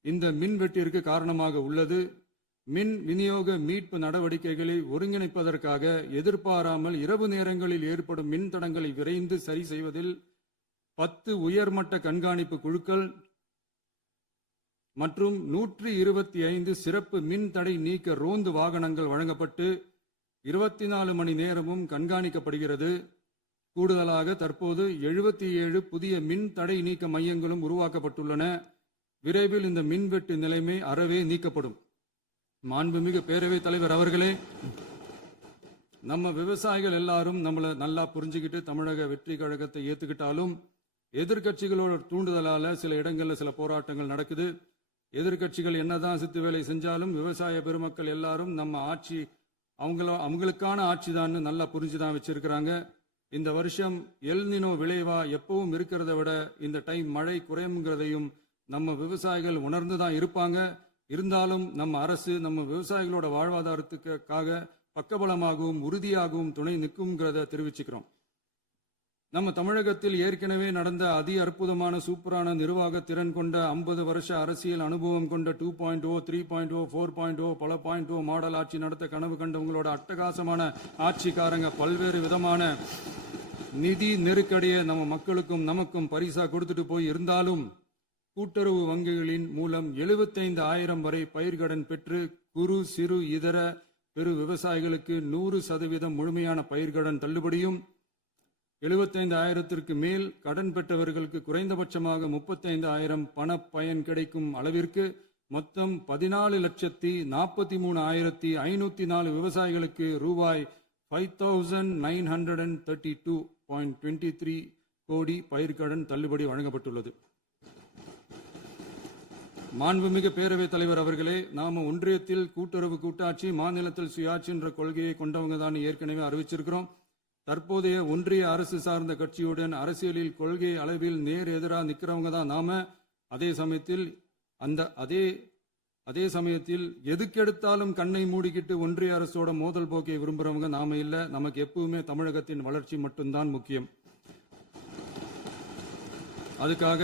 இந்த மின்வெட்டிற்கு காரணமாக உள்ளது. மின் விநியோக மீட்பு நடவடிக்கைகளை ஒருங்கிணைப்பதற்காக எதிர்பாராமல் இரவு நேரங்களில் ஏற்படும் மின் தடங்களை விரைந்து சரி செய்வதில் 10 உயர்மட்ட கண்காணிப்பு குழுக்கள் மற்றும் 125 சிறப்பு மின் தடை நீக்க ரோந்து வாகனங்கள் வழங்கப்பட்டு 24 மணி நேரமும் கண்காணிக்கப்படுகிறது. கூடுதலாக தற்போது 77 புதிய மின் தடை நீக்க மையங்களும் உருவாக்கப்பட்டுள்ளன. விரைவில் இந்த மின்வெட்டு நிலைமை அறவே நீக்கப்படும். மாண்புமிகு பேரவைத் தலைவர் அவர்களே, நம்ம விவசாயிகள் எல்லாரும் நம்மள நல்லா புரிஞ்சுக்கிட்டு தமிழக வெற்றி கழகத்தை ஏத்துக்கிட்டாலும் எதிர்க்கட்சிகளோட தூண்டுதலால சில இடங்கள்ல சில போராட்டங்கள் நடக்குது. எதிர்க்கட்சிகள் என்னதான் சித்து வேலை செஞ்சாலும் விவசாய பெருமக்கள் எல்லாரும் நம்ம ஆட்சி அவங்களுக்கான ஆட்சி தான் நல்லா புரிஞ்சுதான் வச்சிருக்கிறாங்க. இந்த வருஷம் எல்நினோ விளைவா எப்பவும் இருக்கிறத விட இந்த டைம் மழை குறையுங்கிறதையும் நம்ம விவசாயிகள் உணர்ந்துதான் இருப்பாங்க. இருந்தாலும் நம்ம அரசு நம்ம விவசாயிகளோட வாழ்வாதாரத்துக்காக பக்கபலமாகவும் உறுதியாகவும் துணை நிற்கும்ங்கிறத தெரிவிச்சுக்கிறோம். நம்ம தமிழகத்தில் ஏற்கனவே நடந்த அதி அற்புதமான சூப்பரான நிர்வாக திறன் கொண்ட 50 வருஷ அரசியல் அனுபவம் கொண்ட 2.0, 3.0, 4.0 பல 0.0 மாடல் ஆட்சி நடத்த கனவு கண்டவங்களோட அட்டகாசமான ஆட்சிக்காரங்க பல்வேறு விதமான நிதி நெருக்கடியை நம்ம மக்களுக்கும் நமக்கும் பரிசா கொடுத்துட்டு போய் இருந்தாலும் கூட்டுறவு வங்கிகளின் மூலம் 75,000 வரை பயிர்கடன் பெற்று குறு சிறு இதர பெரு விவசாயிகளுக்கு 100% முழுமையான பயிர்கடன் தள்ளுபடியும், 75,000க்கு மேல் கடன் பெற்றவர்களுக்கு குறைந்தபட்சமாக 35,000 பண பயன் கிடைக்கும் அளவிற்கு மொத்தம் 14,43,504 விவசாயிகளுக்கு ரூபாய் 5,932.23 கோடி பயிர்கடன் தள்ளுபடி வழங்கப்பட்டுள்ளது. மாண்புமிகு பேரவைத் தலைவர் அவர்களே, நாம ஒன்றியத்தில் கூட்டுறவு கூட்டாட்சி, மாநிலத்தில் சுயாட்சி என்ற கொள்கையை கொண்டவங்க தான் ஏற்கனவே அறிவிச்சிருக்கிறோம். தற்போதைய ஒன்றிய அரசு சார்ந்த கட்சியுடன் அரசியலில் கொள்கை அளவில் நேர் எதிராக நிற்கிறவங்க தான் நாம. அதே சமயத்தில் எதுக்கெடுத்தாலும் கண்ணை மூடிக்கிட்டு ஒன்றிய அரசோட மோதல் போக்கை விரும்புறவங்க நாம இல்ல. நமக்கு எப்பவுமே தமிழகத்தின் வளர்ச்சி மட்டும்தான் முக்கியம். அதுக்காக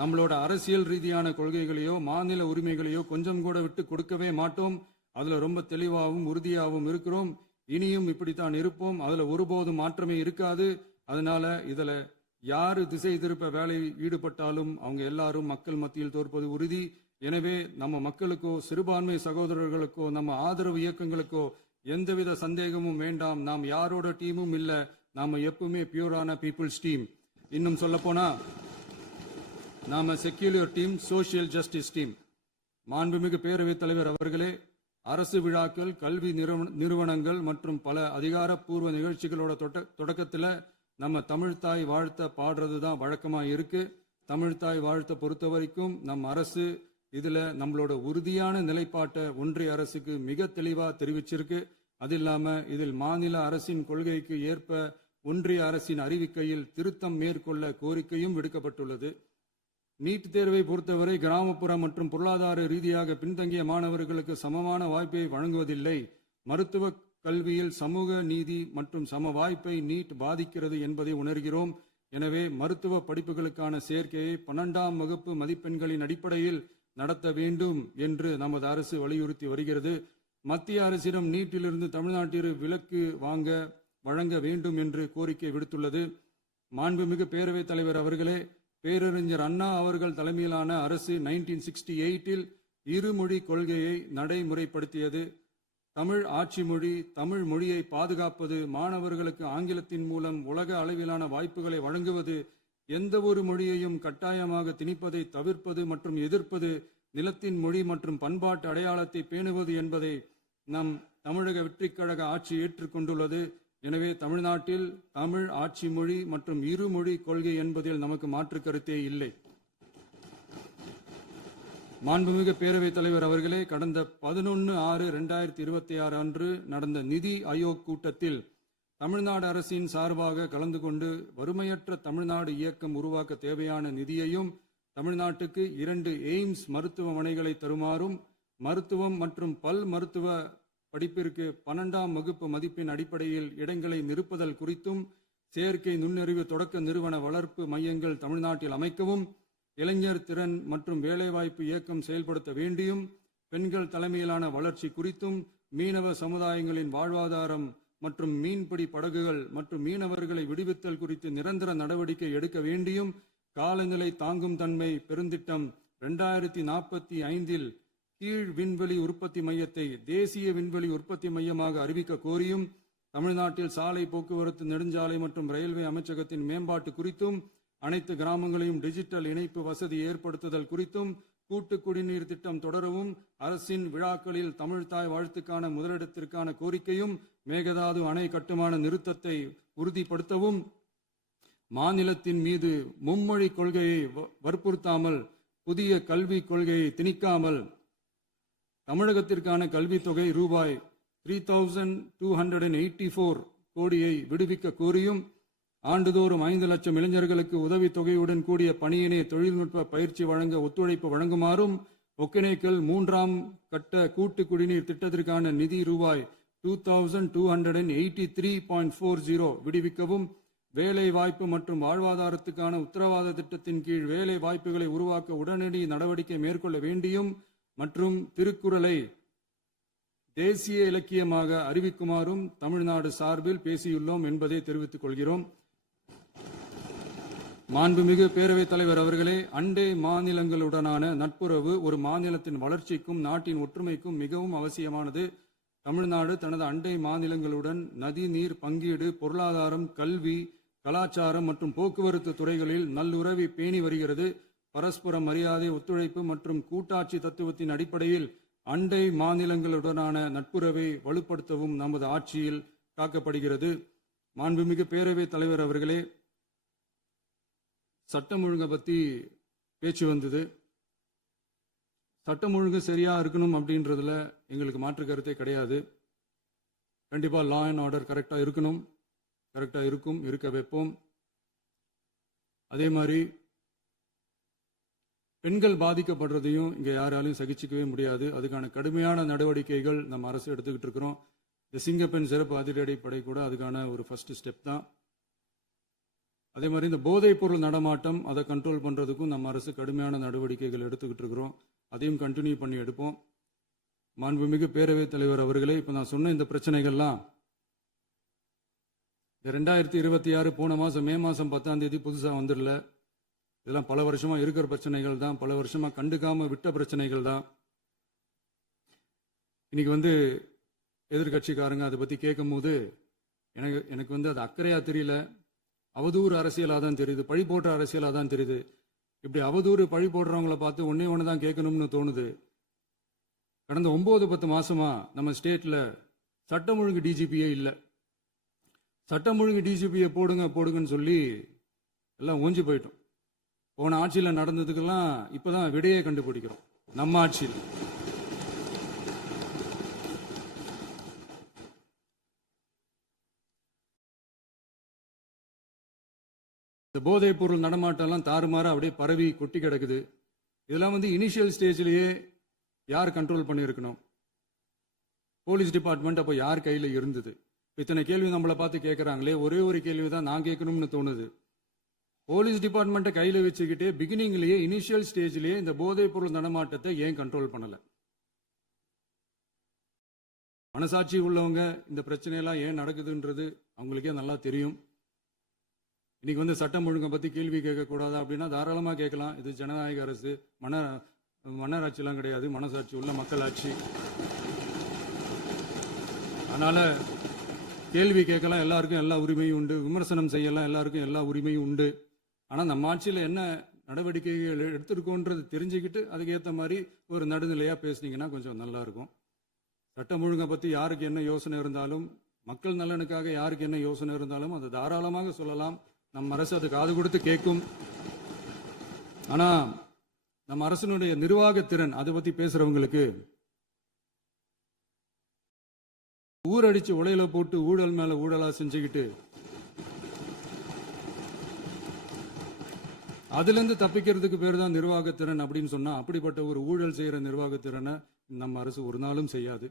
நம்மளோட அரசியல் ரீதியான கொள்கைகளையோ மாநில உரிமைகளையோ கொஞ்சம் கூட விட்டு கொடுக்கவே மாட்டோம். அதுல ரொம்ப தெளிவாகவும் உறுதியாகவும் இருக்கிறோம். இனியும் இப்படித்தான் இருப்போம். அதுல ஒருபோதும் மாற்றமே இருக்காது. அதனால இதுல யாரு திசை திருப்ப வேலையில் ஈடுபட்டாலும் அவங்க எல்லாரும் மக்கள் மத்தியில் தோற்பது உறுதி. எனவே நம்ம மக்களுக்கோ சிறுபான்மை சகோதரர்களுக்கோ நம்ம ஆதரவு இயக்கங்களுக்கோ எந்தவித சந்தேகமும் வேண்டாம். நாம் யாரோட டீமும் இல்ல. நாம எப்பவுமே பியூரான பீப்புள்ஸ் டீம். இன்னும் சொல்ல போனா நாம secular team, social justice team. மாண்புமிகு பேரவைத் தலைவர் அவர்களே, அரசு விழாக்கள், கல்வி நிறுவனங்கள் மற்றும் பல அதிகாரப்பூர்வ நிகழ்ச்சிகளோட தொடக்கத்தில் நம்ம தமிழ்தாய் வாழ்த்த பாடுறது தான் வழக்கமா இருக்கு. தமிழ்தாய் வாழ்த்த பொறுத்த வரைக்கும் நம் அரசு இதுல நம்மளோட உறுதியான நிலைப்பாட்டை ஒன்றிய அரசுக்கு மிக தெளிவா தெரிவிச்சிருக்கு. அது இல்லாம இதில் மாநில அரசின் கொள்கைக்கு ஏற்ப ஒன்றிய அரசின் அறிவிக்கையில் திருத்தம் மேற்கொள்ள கோரிக்கையும் விடுக்கப்பட்டுள்ளது. நீட் தேர்வை பொறுத்தவரை கிராமப்புற மற்றும் பொருளாதார ரீதியாக பின்தங்கிய மாணவர்களுக்கு சமமான வாய்ப்பை வழங்குவதில்லை. மருத்துவ கல்வியில் சமூக நீதி மற்றும் சம வாய்ப்பை நீட் பாதிக்கிறது என்பதை உணர்கிறோம். எனவே மருத்துவ படிப்புகளுக்கான சேர்க்கையை 12ஆம் வகுப்பு மதிப்பெண்களின் அடிப்படையில் நடத்த வேண்டும் என்று நமது அரசு வலியுறுத்தி வருகிறது. மத்திய அரசிடம் நீட்டிலிருந்து தமிழ்நாட்டிற்கு விலக்கு வழங்க வேண்டும் என்று கோரிக்கை விடுத்துள்ளது. மாண்புமிகு பேரவைத் தலைவர் அவர்களே, பேரறிஞர் அண்ணா அவர்கள் தலைமையிலான அரசு 1968 இருமொழி கொள்கையை நடைமுறைப்படுத்தியது. தமிழ் ஆட்சி மொழி, தமிழ் மொழியை பாதுகாப்பது, மாணவர்களுக்கு ஆங்கிலத்தின் மூலம் உலக அளவிலான வாய்ப்புகளை வழங்குவது, எந்த ஒரு மொழியையும் கட்டாயமாக திணிப்பதை தவிர்ப்பது மற்றும் எதிர்ப்பது, நிலத்தின் மொழி மற்றும் பண்பாட்டு அடையாளத்தை பேணுவது என்பதை நம் தமிழக வெற்றிக் கழக ஆட்சி ஏற்றுக்கொண்டுள்ளது. எனவே தமிழ்நாட்டில் தமிழ் ஆட்சி மொழி மற்றும் இருமொழி கொள்கை என்பதில் நமக்கு மாற்று கருத்தே இல்லை. மாண்புமிகு பேரவைத் தலைவர் அவர்களே, கடந்த 11/6/2026 அன்று நடந்த நிதி ஆயோக் கூட்டத்தில் தமிழ்நாடு அரசின் சார்பாக கலந்து கொண்டு வறுமையற்ற தமிழ்நாடு இயக்கம் உருவாக்க தேவையான நிதியையும், தமிழ்நாட்டுக்கு 2 எய்ம்ஸ் மருத்துவமனைகளை தருமாறும், மருத்துவம் மற்றும் பல் மருத்துவ படிப்பிற்கு 12ஆம் வகுப்பு மதிப்பின் அடிப்படையில் இடங்களை நிரப்புதல் குறித்தும், செயற்கை நுண்ணறிவு தொடக்க நிறுவன வளர்ப்பு மையங்கள் தமிழ்நாட்டில் அமைக்கவும், இளைஞர் திறன் மற்றும் வேலைவாய்ப்பு இயக்கம் செயல்படுத்த வேண்டியும், பெண்கள் தலைமையிலான வளர்ச்சி குறித்தும், மீனவ சமுதாயங்களின் வாழ்வாதாரம் மற்றும் மீன்பிடி படகுகள் மற்றும் மீனவர்களை விடுவித்தல் குறித்து நிரந்தர நடவடிக்கை எடுக்க வேண்டியும், காலநிலை தாங்கும் தன்மை பெருந்திட்டம் 2045 கீழ் விண்வெளி உற்பத்தி மையத்தை தேசிய விண்வெளி உற்பத்தி மையமாக அறிவிக்க கோரியும், தமிழ்நாட்டில் சாலை போக்குவரத்து, நெடுஞ்சாலை மற்றும் ரயில்வே அமைச்சகத்தின் மேம்பாட்டு குறித்தும், அனைத்து கிராமங்களையும் டிஜிட்டல் இணைப்பு வசதி ஏற்படுத்துதல் குறித்தும், கூட்டு குடிநீர் திட்டம் தொடரவும், அரசின் விழாக்களில் தமிழ்தாய் வாழ்த்துக்கான முதலிடத்திற்கான கோரிக்கையும், மேகதாது அணை கட்டுமான நிறுத்தத்தை உறுதிப்படுத்தவும், மாநிலத்தின் மீது மும்மொழி கொள்கையை வற்புறுத்தாமல், புதிய கல்விக் கொள்கையை திணிக்காமல், தமிழகத்திற்கான கல்வித்தொகை ரூபாய் 3284 கோடியை விடுவிக்க கோரியும், ஆண்டுதோறும் 5 லட்சம் இளைஞர்களுக்கு உதவித்தொகையுடன் கூடிய பணியினை தொழில்நுட்ப பயிற்சி வழங்க ஒத்துழைப்பு வழங்குமாறும், ஒகேனக்கல் 3ஆம் கட்ட கூட்டு குடிநீர் திட்டத்திற்கான நிதி ரூபாய் 2283.40 விடுவிக்கவும், வேலை வாய்ப்பு மற்றும் வாழ்வாதாரத்துக்கான உத்தரவாத திட்டத்தின் கீழ் வேலை வாய்ப்புகளை உருவாக்க உடனடி நடவடிக்கை மேற்கொள்ள வேண்டியும் மற்றும் திருக்குறளை தேசிய இலக்கியமாக அறிவிக்குமாறும் தமிழ்நாடு சார்பில் பேசியுள்ளோம் என்பதை தெரிவித்துக் கொள்கிறோம். மாண்புமிகு பேரவைத் தலைவர் அவர்களே, அண்டை மாநிலங்களுடனான நட்புறவு ஒரு மாநிலத்தின் வளர்ச்சிக்கும் நாட்டின் ஒற்றுமைக்கும் மிகவும் அவசியமானது. தமிழ்நாடு தனது அண்டை மாநிலங்களுடன் நதி நீர் பங்கீடு, பொருளாதாரம், கல்வி, கலாச்சாரம் மற்றும் போக்குவரத்து துறைகளில் நல்லுறவை பேணி வருகிறது. பரஸ்பர மரியாதை, ஒத்துழைப்பு மற்றும் கூட்டாட்சி தத்துவத்தின் அடிப்படையில் அண்டை மாநிலங்களுடனான நட்புறவை வலுப்படுத்தவும் நமது ஆட்சியில் காக்கப்படுகிறது. மாண்புமிகு பேரவைத் தலைவர் அவர்களே, சட்டம் ஒழுங்கை பத்தி பேச்சு வந்தது. சட்டம் ஒழுங்கு சரியா இருக்கணும் அப்படின்றதுல எங்களுக்கு மாற்று கருத்தே கிடையாது. கண்டிப்பா லா அண்ட் ஆர்டர் கரெக்டா இருக்கணும், கரெக்டா இருக்கும், இருக்க வைப்போம். அதே மாதிரி பெண்கள் பாதிக்கப்படுறதையும் இங்க யாராலையும் சகிச்சுக்கவே முடியாது. அதுக்கான கடுமையான நடவடிக்கைகள் நம்ம அரசு எடுத்துக்கிட்டு இருக்கிறோம். இந்த சிங்கப்பெண் சிறப்பு அதிரடிப்படை கூட அதுக்கான ஒரு ஃபர்ஸ்ட் ஸ்டெப் தான். அதே மாதிரி இந்த போதைப் பொருள் நடமாட்டம், அதை கண்ட்ரோல் பண்றதுக்கும் நம்ம அரசு கடுமையான நடவடிக்கைகள் எடுத்துக்கிட்டு இருக்கிறோம். அதையும் கண்டினியூ பண்ணி எடுப்போம். மாண்புமிகு பேரவைத் தலைவர் அவர்களே, இப்ப நான் சொன்ன இந்த பிரச்சனைகள்லாம் 2026 போன மாசம் மே மாசம் 10ஆம் தேதி புதுசா வந்துடல. இதெல்லாம் பல வருஷமா இருக்கிற பிரச்சனைகள் தான், பல வருஷமா கண்டுக்காம விட்ட பிரச்சனைகள் தான். இன்னைக்கு எதிர்கட்சிக்காரங்க அதை பத்தி கேட்கும் போது எனக்கு அது அக்கறையா தெரியல, அவதூறு அரசியலா தான் தெரியுது, பழி போடுற அரசியலா தான் தெரியுது. இப்படி அவதூறு பழி போடுறவங்களை பார்த்து ஒன்னே ஒன்று தான் கேட்கணும்னு தோணுது. கடந்த 9-10 மாசமா நம்ம ஸ்டேட்ல சட்டம் ஒழுங்கு டிஜிபியே இல்லை. சட்டம் ஒழுங்கு டிஜிபியை போடுங்கன்னு சொல்லி எல்லாம் ஓஞ்சி போயிட்டோம். போன ஆட்சியில நடந்ததுக்கெல்லாம் இப்பதான் விடையே கண்டுபிடிக்கிறோம் நம்ம ஆட்சியில். இந்த போதைப் பொருள் நடமாட்டம் எல்லாம் தாறுமாற அப்படியே பரவி கொட்டி கிடக்குது. இதெல்லாம் இனிஷியல் ஸ்டேஜ்லயே யார் கண்ட்ரோல் பண்ணியிருக்கணும்? போலீஸ் டிபார்ட்மெண்ட் அப்போ யார் கையில இருந்தது? இத்தனை கேள்வி நம்மளை பார்த்து கேட்கறாங்களே, ஒரே ஒரு கேள்வி தான் நான் கேட்கணும்னு தோணுது. போலீஸ் டிபார்ட்மெண்ட்டை கையில வச்சுக்கிட்டே பிகினிங்லயே இனிஷியல் ஸ்டேஜ்லயே இந்த போதைப் பொருள் நடமாட்டத்தை ஏன் கண்ட்ரோல் பண்ணல? மனசாட்சி உள்ளவங்க இந்த பிரச்சனையெல்லாம் ஏன் நடக்குதுன்றது அவங்களுக்கே நல்லா தெரியும். இன்னைக்கு சட்டம் ஒழுங்கை பத்தி கேள்வி கேட்க கூடாதா அப்படின்னா தாராளமா கேட்கலாம். இது ஜனநாயக அரசு, மன்னராட்சி எல்லாம் கிடையாது, மனசாட்சி உள்ள மக்களாட்சி. அதனால கேள்வி கேட்கலாம், எல்லாருக்கும் எல்லா உரிமையும் உண்டு. விமர்சனம் செய்யலாம், எல்லாருக்கும் எல்லா உரிமையும் உண்டு. ஆனா நம்ம ஆட்சியில என்ன நடவடிக்கைகள் எடுத்திருக்கோன்றது தெரிஞ்சுக்கிட்டு அதுக்கேற்ற மாதிரி ஒரு நடுநிலையா பேசுனீங்கன்னா கொஞ்சம் நல்லா இருக்கும். சட்டம் ஒழுங்கை பத்தி யாருக்கு என்ன யோசனை இருந்தாலும், மக்கள் நலனுக்காக யாருக்கு என்ன யோசனை இருந்தாலும் அதை தாராளமாக சொல்லலாம். நம்ம அரசு அது காது கொடுத்து கேட்கும். ஆனா நம்ம அரசினுடைய நிர்வாகத்திறன் அதை பத்தி பேசுறவங்களுக்கு ஊரடிச்சு உலையில போட்டு ஊழல் மேல ஊழலா செஞ்சுக்கிட்டு அதுல இருந்து தப்பிக்கிறதுக்கு பேர் தான் நிர்வாகத்திறன் அப்படின்னு சொன்னா, அப்படிப்பட்ட ஒரு ஊழல் செய்யற நிர்வாகத்திறனை நம்ம அரசு ஒரு நாளும் செய்யாது.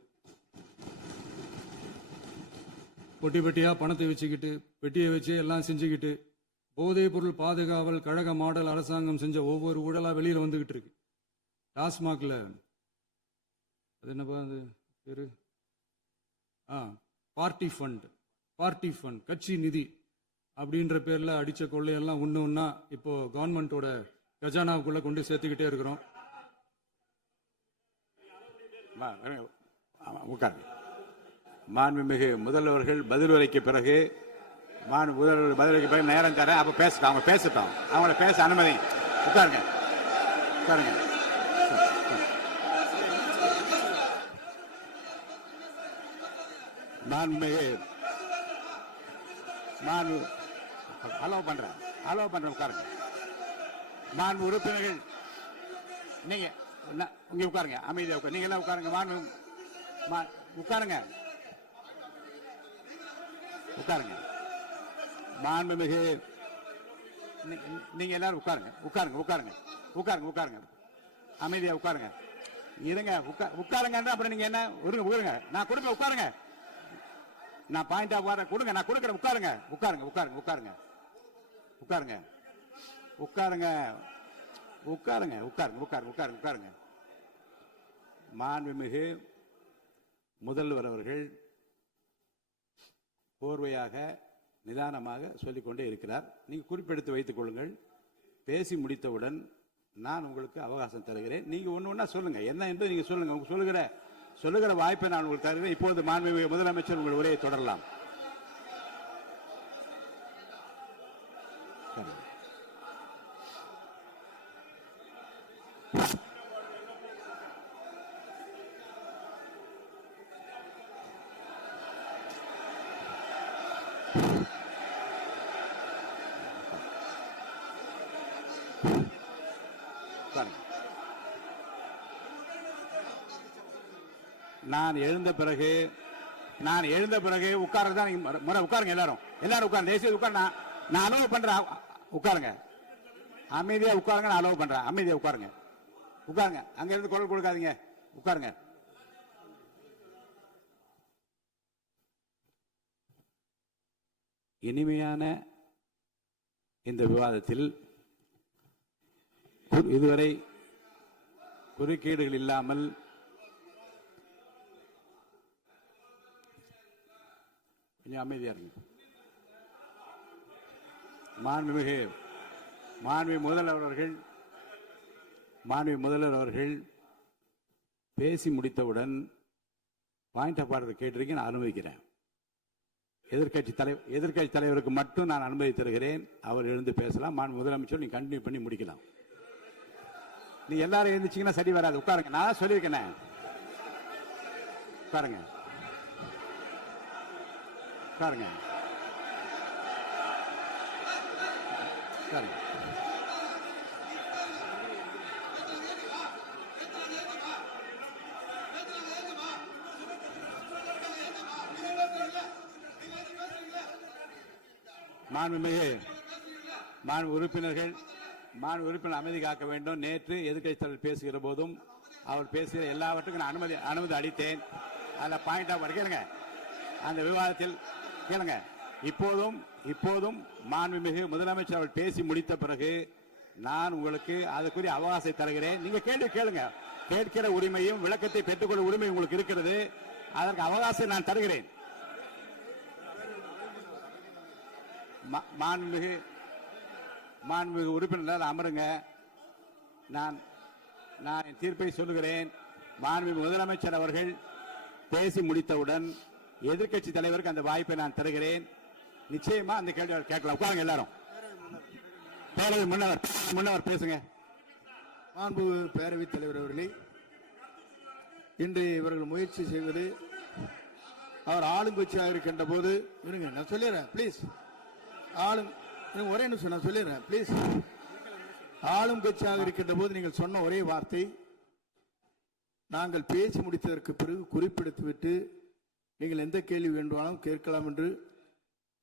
பொட்டி பெட்டியா பணத்தை வச்சுக்கிட்டு, பெட்டியை வச்சு எல்லாம் செஞ்சுக்கிட்டு, போதைப் பொருள் பாதுகாவல் கழக மாடல் அரசாங்கம் செஞ்ச ஒவ்வொரு ஊழலா வெளியில வந்துகிட்டு இருக்கு. டாஸ்மாக்ல அது என்னப்பா அது பேரு, பார்ட்டி ஃபண்ட், கட்சி நிதி அப்படின்ற பேர்ல அடிச்ச கொள்ளையெல்லாம் ஒண்ணா இப்போ கவர்மெண்டோட கஜானாவுக்குள்ள கொண்டு சேர்த்துக்கிட்டே இருக்கிறோம். மாண்புமிகு முதல்வர்கள் பதிலுரைக்கு பிறகு முதல்வர் பதிலுரைக்கு பிறகு நேரம் தரேன். அப்ப பேசட்டும், அவங்க பேசட்டும். அவங்கள பேச அனுமதி. உட்காருங்க, உட்காருங்க. மாண்புமிகு அலோவ் பண்றேன் உட்காருங்க. மாண்பு உறுப்பினர்கள் நீங்க இங்க உட்காருங்க, அமைதியா உட்காரு. நீங்க எல்லாம் உட்காருங்க. உட்காருங்க, உட்காருங்க. மாண்புமிகு நீங்க எல்லாரும் உட்காருங்க, உட்காருங்க, உட்காருங்க, உட்காருங்க, உட்காருங்க. அமைதியா உட்காருங்க. இருங்க, உட்காருங்க. அப்புறம் நீங்க என்ன உட்காருங்க. நான் கொடுப்பேன், உட்காருங்க. நான் பாயிண்ட் ஆஃப் வார கொடுங்க, நான் கொடுக்குறேன். உட்காருங்க, உட்காருங்க, உட்காருங்க, உட்காருங்க, உட்காருங்க, உட்காருங்க, உட்காருங்க, உட்காருங்க, உட்காருங்க, உட்காருங்க, உட்காருங்க. மாண்புமிகு முதல்வர் அவர்கள் போர்வையாக நிதானமாக சொல்லிக்கொண்டே இருக்கிறார். நீங்க குறிப்பெடுத்து வைத்துக் கொள்ளுங்கள். பேசி முடித்தவுடன் நான் உங்களுக்கு அவகாசம் தருகிறேன். நீங்க ஒண்ணு சொல்லுங்க, என்ன என்று நீங்க சொல்லுங்க. உங்க சொல்லுகிற வாய்ப்பை நான் உங்களுக்கு தருகிறேன். இப்போது மாண்புமிகு முதலமைச்சர் உங்கள் உரையை தொடரலாம். நான் எழுந்த பிறகு உட்கார்றதான் முறை. உட்காருங்க, எல்லாரும் உட்காருங்க. தேசிய உட்கார். நான் அலோவ் பண்றேன். உட்காருங்க, அமைதியா உட்காருங்க. நான் அலோவ் பண்றேன். அமைதியா உட்காருங்க, உட்காருங்க. அங்க இருந்து குரல் கொடுக்காதீங்க. உட்காருங்க. இனிமையான இந்த விவாதத்தில் இதுவரை குறுக்கீடுகள் இல்லாமல் கொஞ்சம் அமைதியா இருங்க. மாண்புமிகு முதல்வர் அவர்கள் பேசி முடித்தவுடன் பாயிண்ட் ஆஃப் ஆர்டர் கேட்டிருக்கேன். நான் அனுமதிக்கிறேன். எதிர்க்கட்சி தலைவருக்கு மட்டும் நான் அனுமதி தருகிறேன். அவர் எழுந்து பேசலாம். மாண்பு முதலமைச்சர் நீங்க கண்டினியூ பண்ணி முடிக்கலாம். நீ எல்லாரும் எழுந்துச்சீங்கன்னா சரி வராது. உட்காருங்க. நான் சொல்லியிருக்கேன். உட்காருங்க, உட்காருங்க, உட்காருங்க. மாண்பு உறுப்பினர்கள் அமைதி காக்க வேண்டும். நேற்று எதிர்க்கட்சி தலைவர் பேசுகிற போதும் அவர் பேசுகிற எல்லாவற்றுக்கும் நான் அனுமதி அளித்தேன். அதுல பாயிண்ட் ஆஃப் கேளுங்க. அந்த விவாதத்தில் கேளுங்க. இப்போதும் மாண்புமிகு முதலமைச்சர் அவர்கள் பேசி முடித்த பிறகு நான் உங்களுக்கு அதுக்குரிய அவகாசத்தை தருகிறேன். நீங்க கேள்வி கேளுங்க. கேட்கிற உரிமையும் விளக்கத்தை பெற்றுக்கொள்ள உரிமை உங்களுக்கு இருக்கிறது. அதற்கு அவகாசம் நான் தருகிறேன். மாண்புமிகு உறுப்பினர் அமருங்க. நான் என் தீர்ப்பை சொல்லுகிறேன். மாண்புமிகு முதலமைச்சர் அவர்கள் பேசி முடித்தவுடன் எதிர்க்கட்சி தலைவருக்கு அந்த வாய்ப்பை நான் தருகிறேன். நிச்சயமா அந்த கேள்வி கேட்கலாம். உட்காருங்க எல்லாரும். பேரவை முன்னவர் பேசுங்க. மாண்பு பேரவைத் தலைவர் அவர்களே, இன்று இவர்கள் முயற்சி செய்வது அவர் ஆளுங்கட்சியாக இருக்கின்ற போது இருங்க, நான் சொல்லிடுறேன் பிளீஸ். ஒரே நிமிஷம் நான் சொல்லிடுறேன் பிளீஸ். ஆளும் கட்சியாக இருக்கின்ற போது நீங்கள் சொன்ன ஒரே வார்த்தை, நாங்கள் பேசி முடித்ததற்கு பிறகு குறிப்பிடுத்துவிட்டு நீங்கள் எந்த கேள்வி வேண்டுமானாலும் கேட்கலாம் என்று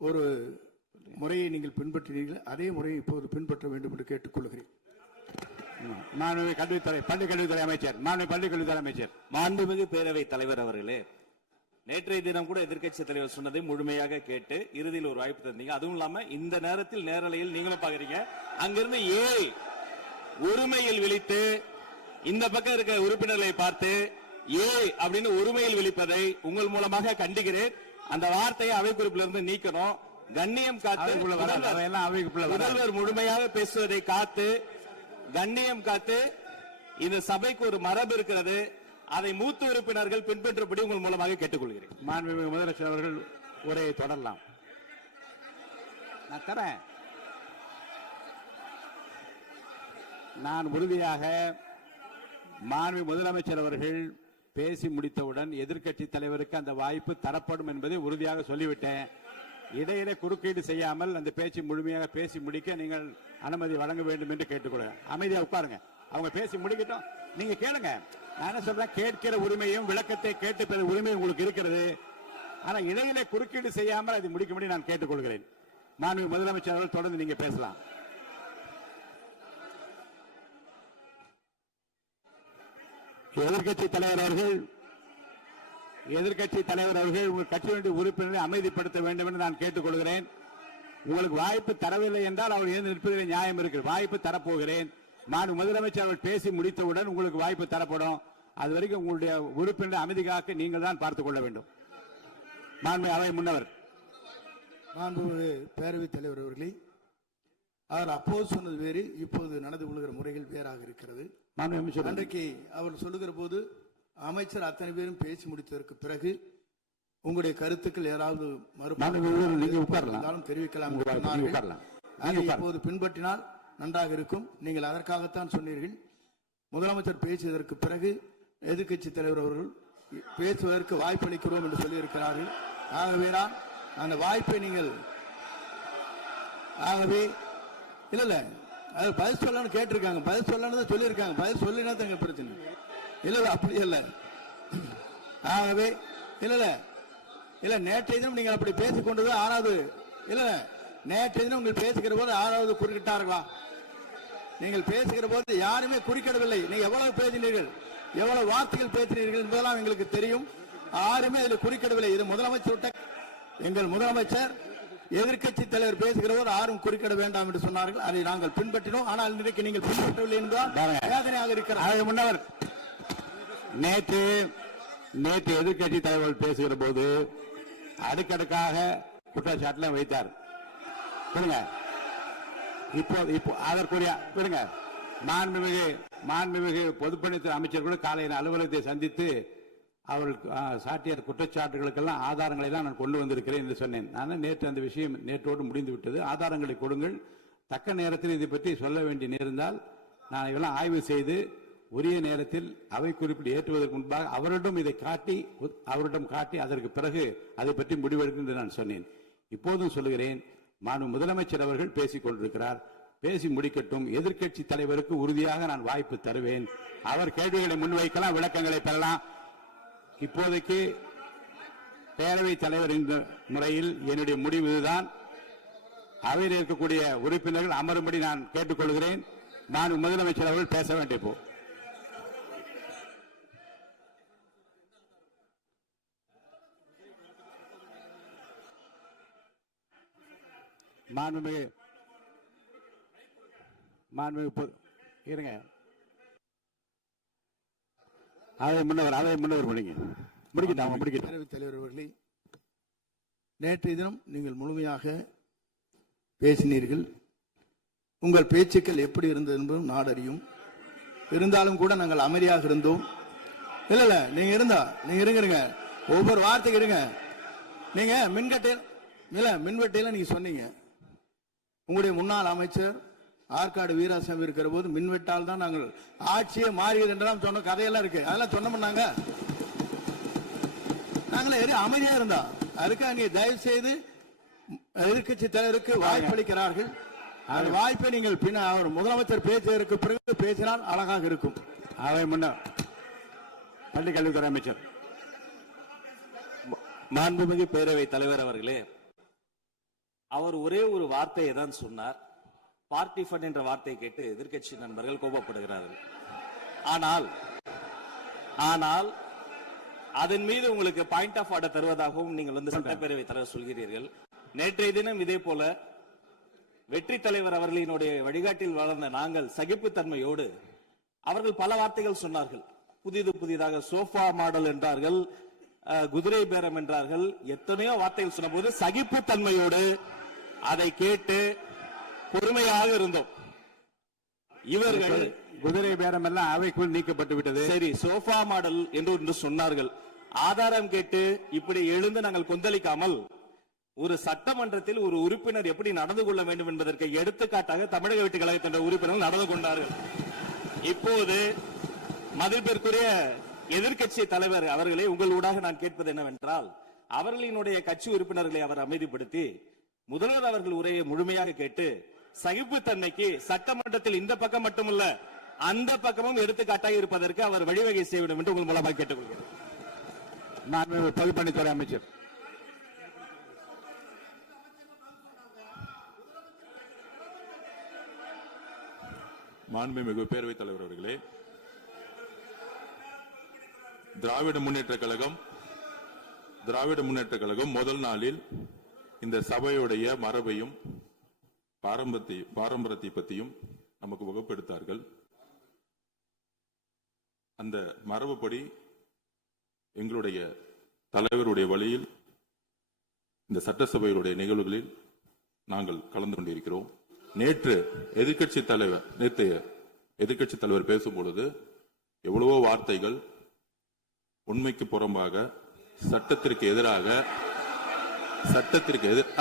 ஒரு முறையை நீங்கள் பின்பற்றினீர்கள். அதே முறையை இப்போது பின்பற்ற வேண்டும் என்று கேட்டுக்கொள்கிறேன். பள்ளிக்கல்வித்துறை அமைச்சர். மாண்புமிகு பேரவைத் தலைவர் அவர்களே, நேற்றைய தினம் கூட எதிர்க்கட்சி தலைவர் சொன்னதை முழுமையாக கேட்டு இறுதியில் ஒரு வாய்ப்பு தந்தீங்க. அதுவும் இல்லாம இந்த நேரத்தில் நேரலையில் நீங்களும் பாக்குறீங்க. அங்கிருந்து உரிமையில் விழித்து இந்த பக்கம் இருக்க உறுப்பினர்களை பார்த்து அப்படின்னு உரிமையில் விழிப்பதை உங்கள் மூலமாக கண்டிக்கிறேன். அந்த வார்த்தையை அவை குறிப்பிலிருந்து நீக்கணும். கண்ணியம் காத்து முதல்வர் முழுமையாக பேசுவதை காத்து கண்ணியம் காத்து இந்த சபைக்கு ஒரு மரபு இருக்கிறது. அதை மூத்த உறுப்பினர்கள் பின்பற்றபடி உங்கள் மூலமாக கேட்டுக்கொள்கிறேன். மாண்புமிகு முதலமைச்சர் அவர்கள் உரையை தொடரலாம். நான் தரேன். நான் உறுதியாக மாண்புமிகு முதலமைச்சர் அவர்கள் பேசி முடித்தவுடன் எதிர்க்கட்சி தலைவருக்கு அந்த வாய்ப்பு தரப்படும் என்பதை உறுதியாக சொல்லிவிட்டேன். இடையிலே குறுக்கீடு செய்யாமல் அந்த பேச்சு முழுமையாக பேசி முடிக்க நீங்கள் அனுமதி வழங்க வேண்டும் என்று கேட்டுக்கொள்கிறேன். அமைதியா உட்காருங்க. அவங்க பேசி முடிக்கட்டும், நீங்க கேளுங்க. நான் என்ன சொல்றேன், கேட்கிற உரிமையும் விளக்கத்தை கேட்டு பெற உரிமை உங்களுக்கு இருக்கிறது. ஆனா இடையிலே குறுக்கீடு செய்யாமல் அதை முடிக்கும்படி நான் கேட்டுக்கொள்கிறேன். மாண்புமிகு முதலமைச்சர் அவர்கள் தொடர்ந்து நீங்க பேசலாம். எதிர்க்கட்சி தலைவர் அவர்கள் உங்கள் கட்சியினுடைய உறுப்பினரை அமைதிப்படுத்த வேண்டும் என்று நான் கேட்டுக்கொள்கிறேன். உங்களுக்கு வாய்ப்பு தரவில்லை என்றால் அவர் எழுந்து நிற்பதில் நியாயம் இருக்கு. வாய்ப்பு தரப்போகிறேன். நான் முதலமைச்சர் அவர்கள் பேசி முடித்தவுடன் உங்களுக்கு வாய்ப்பு தரப்படும். அது வரைக்கும் உங்களுடைய உறுப்பினரை அமைதி காக்க நீங்கள் தான் பார்த்துக் கொள்ள வேண்டும். மாண்புமிகு அவை முன்னவர். மாண்புமிகு பேரவைத் தலைவர் அவர்களே, அவர் அப்போது சொன்னது வேறு, இப்போது நடந்து கொள்கிற முறைகள் வேறாக இருக்கிறது. அன்றைக்கு அவர் சொல்லுகிற போது அமைச்சர் அத்தனை பேரும் பேசி முடித்ததற்கு பிறகு உங்களுடைய கருத்துக்கள் ஏதாவது தெரிவிக்கலாம். இப்போது பின்பற்றினால் நன்றாக இருக்கும். நீங்கள் அதற்காகத்தான் சொன்னீர்கள். முதலமைச்சர் பேசியதற்கு பிறகு எதிர்க்கட்சி தலைவர் அவர்கள் பேசுவதற்கு வாய்ப்பளிக்கிறோம் என்று சொல்லியிருக்கிறார்கள். ஆகவேதான் அந்த வாய்ப்பை நீங்கள் இல்ல அது பதில் சொல்லணும்னு கேட்டிருக்காங்க. பதில் சொல்லணும் சொல்லியிருக்காங்க. பதில் சொல்லினா தங்க பிரச்சனை இல்ல. அப்படி இல்ல. ஆகவே இல்ல நேற்றைய தினம் நீங்கள் அப்படி பேசிக் கொண்டது ஆறாவது இல்ல. நேற்றைய தினம் நீங்கள் பேசுகிற போது ஆறாவது குறுக்கிட்டார்களா? நீங்கள் பேசுகிற போது யாருமே குறுக்கிடவில்லை. நீங்க எவ்வளவு பேசினீர்கள், எவ்வளவு வார்த்தைகள் பேசினீர்கள் என்பதெல்லாம் எங்களுக்கு தெரியும். யாருமே அதில் குறுக்கிடவில்லை. இது முதலமைச்சர், எங்கள் முதலமைச்சர் எதிர்க்கட்சி தலைவர் பேசுகிற போது யாரும் குறுக்கிட வேண்டாம் என்று சொன்னார்கள். அதை நாங்கள் பின்பற்றினோம். ஆனால் இன்றைக்கு நீங்கள் பின்பற்றவில்லை என்பதால் வேதனையாக இருக்கிறார். முன்னவர் நேற்று எதிர்க்கட்சி தலைவர் பேசுகிற போது அடுக்கடுக்காக குற்றச்சாட்டுல வைத்தார். இப்போ அதற்குரிய மாண்புமிகு பொதுப்பணித்துறை அமைச்சர் கூட காலையில் அலுவலகத்தை சந்தித்து அவர்கள் சாட்டிய குற்றச்சாட்டுகளுக்கெல்லாம் ஆதாரங்களை எல்லாம் நான் கொண்டு வந்திருக்கிறேன் என்று சொன்னேன். நான் நேற்று அந்த விஷயம் நேற்றோடு முடிந்து விட்டது. ஆதாரங்களை கொடுங்கள். தக்க நேரத்தில் இதை பற்றி சொல்ல வேண்டிய நேர்ந்தால் நான் இதெல்லாம் ஆய்வு செய்து உரிய நேரத்தில் அவை குறிப்பிட்டு ஏற்றுவதற்கு முன்பாக அவரிடம் காட்டி அதற்கு பிறகு அதை பற்றி முடிவெடுக்கும் என்று நான் சொன்னேன். இப்போதும் சொல்லுகிறேன், மாண்புமிகு முதலமைச்சர் அவர்கள் பேசிக் கொண்டிருக்கிறார். பேசி முடிக்கட்டும். எதிர்க்கட்சி தலைவருக்கு உறுதியாக நான் வாய்ப்பு தருவேன். அவர் கேள்விகளை முன்வைக்கலாம், விளக்கங்களை பெறலாம். இப்போதைக்கு பேரவைத் தலைவர் என்ற முறையில் என்னுடைய முடிவு இதுதான். அவையில் இருக்கக்கூடிய உறுப்பினர்கள் அமரும்படி நான் கேட்டுக்கொள்கிறேன். நான் முதலமைச்சர் அவர்கள் பேச வேண்டிய போ இருங்க. முன்னவர் பேரவைத் தலைவர் அவர்களே, நேற்றைய தினம் நீங்கள் முழுமையாக பேசினீர்கள். உங்கள் பேச்சுக்கள் எப்படி இருந்தது என்பதும் நாடறியும். இருந்தாலும் கூட நாங்கள் அமைதியாக இருந்தோம். இல்ல நீங்க இருங்க. ஒவ்வொரு வார்த்தைக்கு இருங்க. நீங்க மின்வெட்டையில நீங்க சொன்னீங்க. உங்களுடைய முன்னாள் அமைச்சர் ஆற்காடு வீராசாமி இருக்கிற போது மின்வெட்டால் தான் நாங்கள் ஆட்சியே மாறியது என்றெல்லாம் சொன்ன கதையெல்லாம் இருக்கு. அதெல்லாம் சொன்னோம்னாங்க. நாங்களே அமைதியா இருந்தா அதுக்காக நீங்க தயவு செய்து எதிர்க்கட்சி தலைவருக்கு வாய்ப்பளிக்கிறார்கள். அந்த வாய்ப்பை நீங்கள் அவர் முதலமைச்சர் பேசுவதற்கு பிறகு பேசினால் அழகாக இருக்கும். அவை முன்னர் பள்ளி கல்வித்துறை அமைச்சர். மாண்புமிகு பேரவைத் தலைவர் அவர்களே, அவர் ஒரே ஒரு வார்த்தையை தான் சொன்னார். பார்ட்டி ஃபண்ட் என்ற வார்த்தையை கேட்டு எதிர்க்கட்சி நண்பர்கள் கோபப்படுகிறார்கள். ஆனால் அதன் மீது உங்களுக்கு பாயிண்ட் ஆஃப் ஆர்டர் தருவதாகவும் நீங்கள் சட்டப்பேரவைத் தலைவர் சொல்கிறீர்கள். நேற்றைய தினம் இதே போல வெற்றி தலைவர் அவர்களினுடைய வழிகாட்டில் வளர்ந்த நாங்கள் சகிப்புத்தன்மையோடு அவர்கள் பல வார்த்தைகள் சொன்னார்கள். புதிதாக சோஃபா மாடல் என்றார்கள், குதிரை பேரம் என்றார்கள், எத்தனையோ வார்த்தைகள் சொன்ன போது சகிப்புத்தன்மையோடு அதை கேட்டு பொறுமையாக இருந்தோம். குதிரை பேரம் எல்லாம் அவைக்குள் நீக்கப்பட்டு விட்டது. சரி, சோஃபா மாடல் என்று ஒன்று சொன்னார்கள். ஆதாரம் கேட்டு இப்படி எழுந்து நாங்கள் கொந்தளிக்காமல் ஒரு சட்டமன்றத்தில் ஒரு உறுப்பினர் எப்படி நடந்து கொள்ள வேண்டும் என்பதற்கு எடுத்துக்காட்டாக தமிழக வெற்றி கழகத்தின் உறுப்பினர்கள் நடந்து கொண்டார்கள். இப்போது மதிப்பிற்குரிய எதிர்க்கட்சி தலைவர் அவர்களை உங்கள் ஊடாக நான் கேட்பது என்னவென்றால், அவர்களினுடைய கட்சி உறுப்பினர்களை அவர் அமைதிப்படுத்தி முதல்வர் அவர்கள் உரையை முழுமையாக கேட்டு சகிப்புத்தன்மைக்கு சட்டமன்றத்தில் இந்த பக்கம் மட்டுமல்ல அந்த பக்கமும் எடுத்துக்காட்டாக இருப்பதற்கு அவர் வழிவகை செய்ய வேண்டும் என்று உங்கள் மூலமாக கேட்டுக்கொள்கிறேன். மாண்புமிகு பொதுப்பணித்துறை அமைச்சர். மாண்புமிகு பேரவைத் தலைவர் அவர்களே, திராவிட முன்னேற்ற கழகம் முதல் நாளில் இந்த சபையுடைய மரபையும் பாரம்பரியத்தை பற்றியும் நமக்கு வகுப்பெடுத்தார்கள். அந்த மரபுப்படி எங்களுடைய தலைவருடைய வழியில் இந்த சட்டசபையுடைய நிகழ்வுகளில் நாங்கள் கலந்து கொண்டிருக்கிறோம். நேற்று எதிர்க்கட்சி தலைவர் பேசும் பொழுது எவ்வளவோ வார்த்தைகள் உண்மைக்கு புறம்பாக சட்டத்திற்கு எதிராக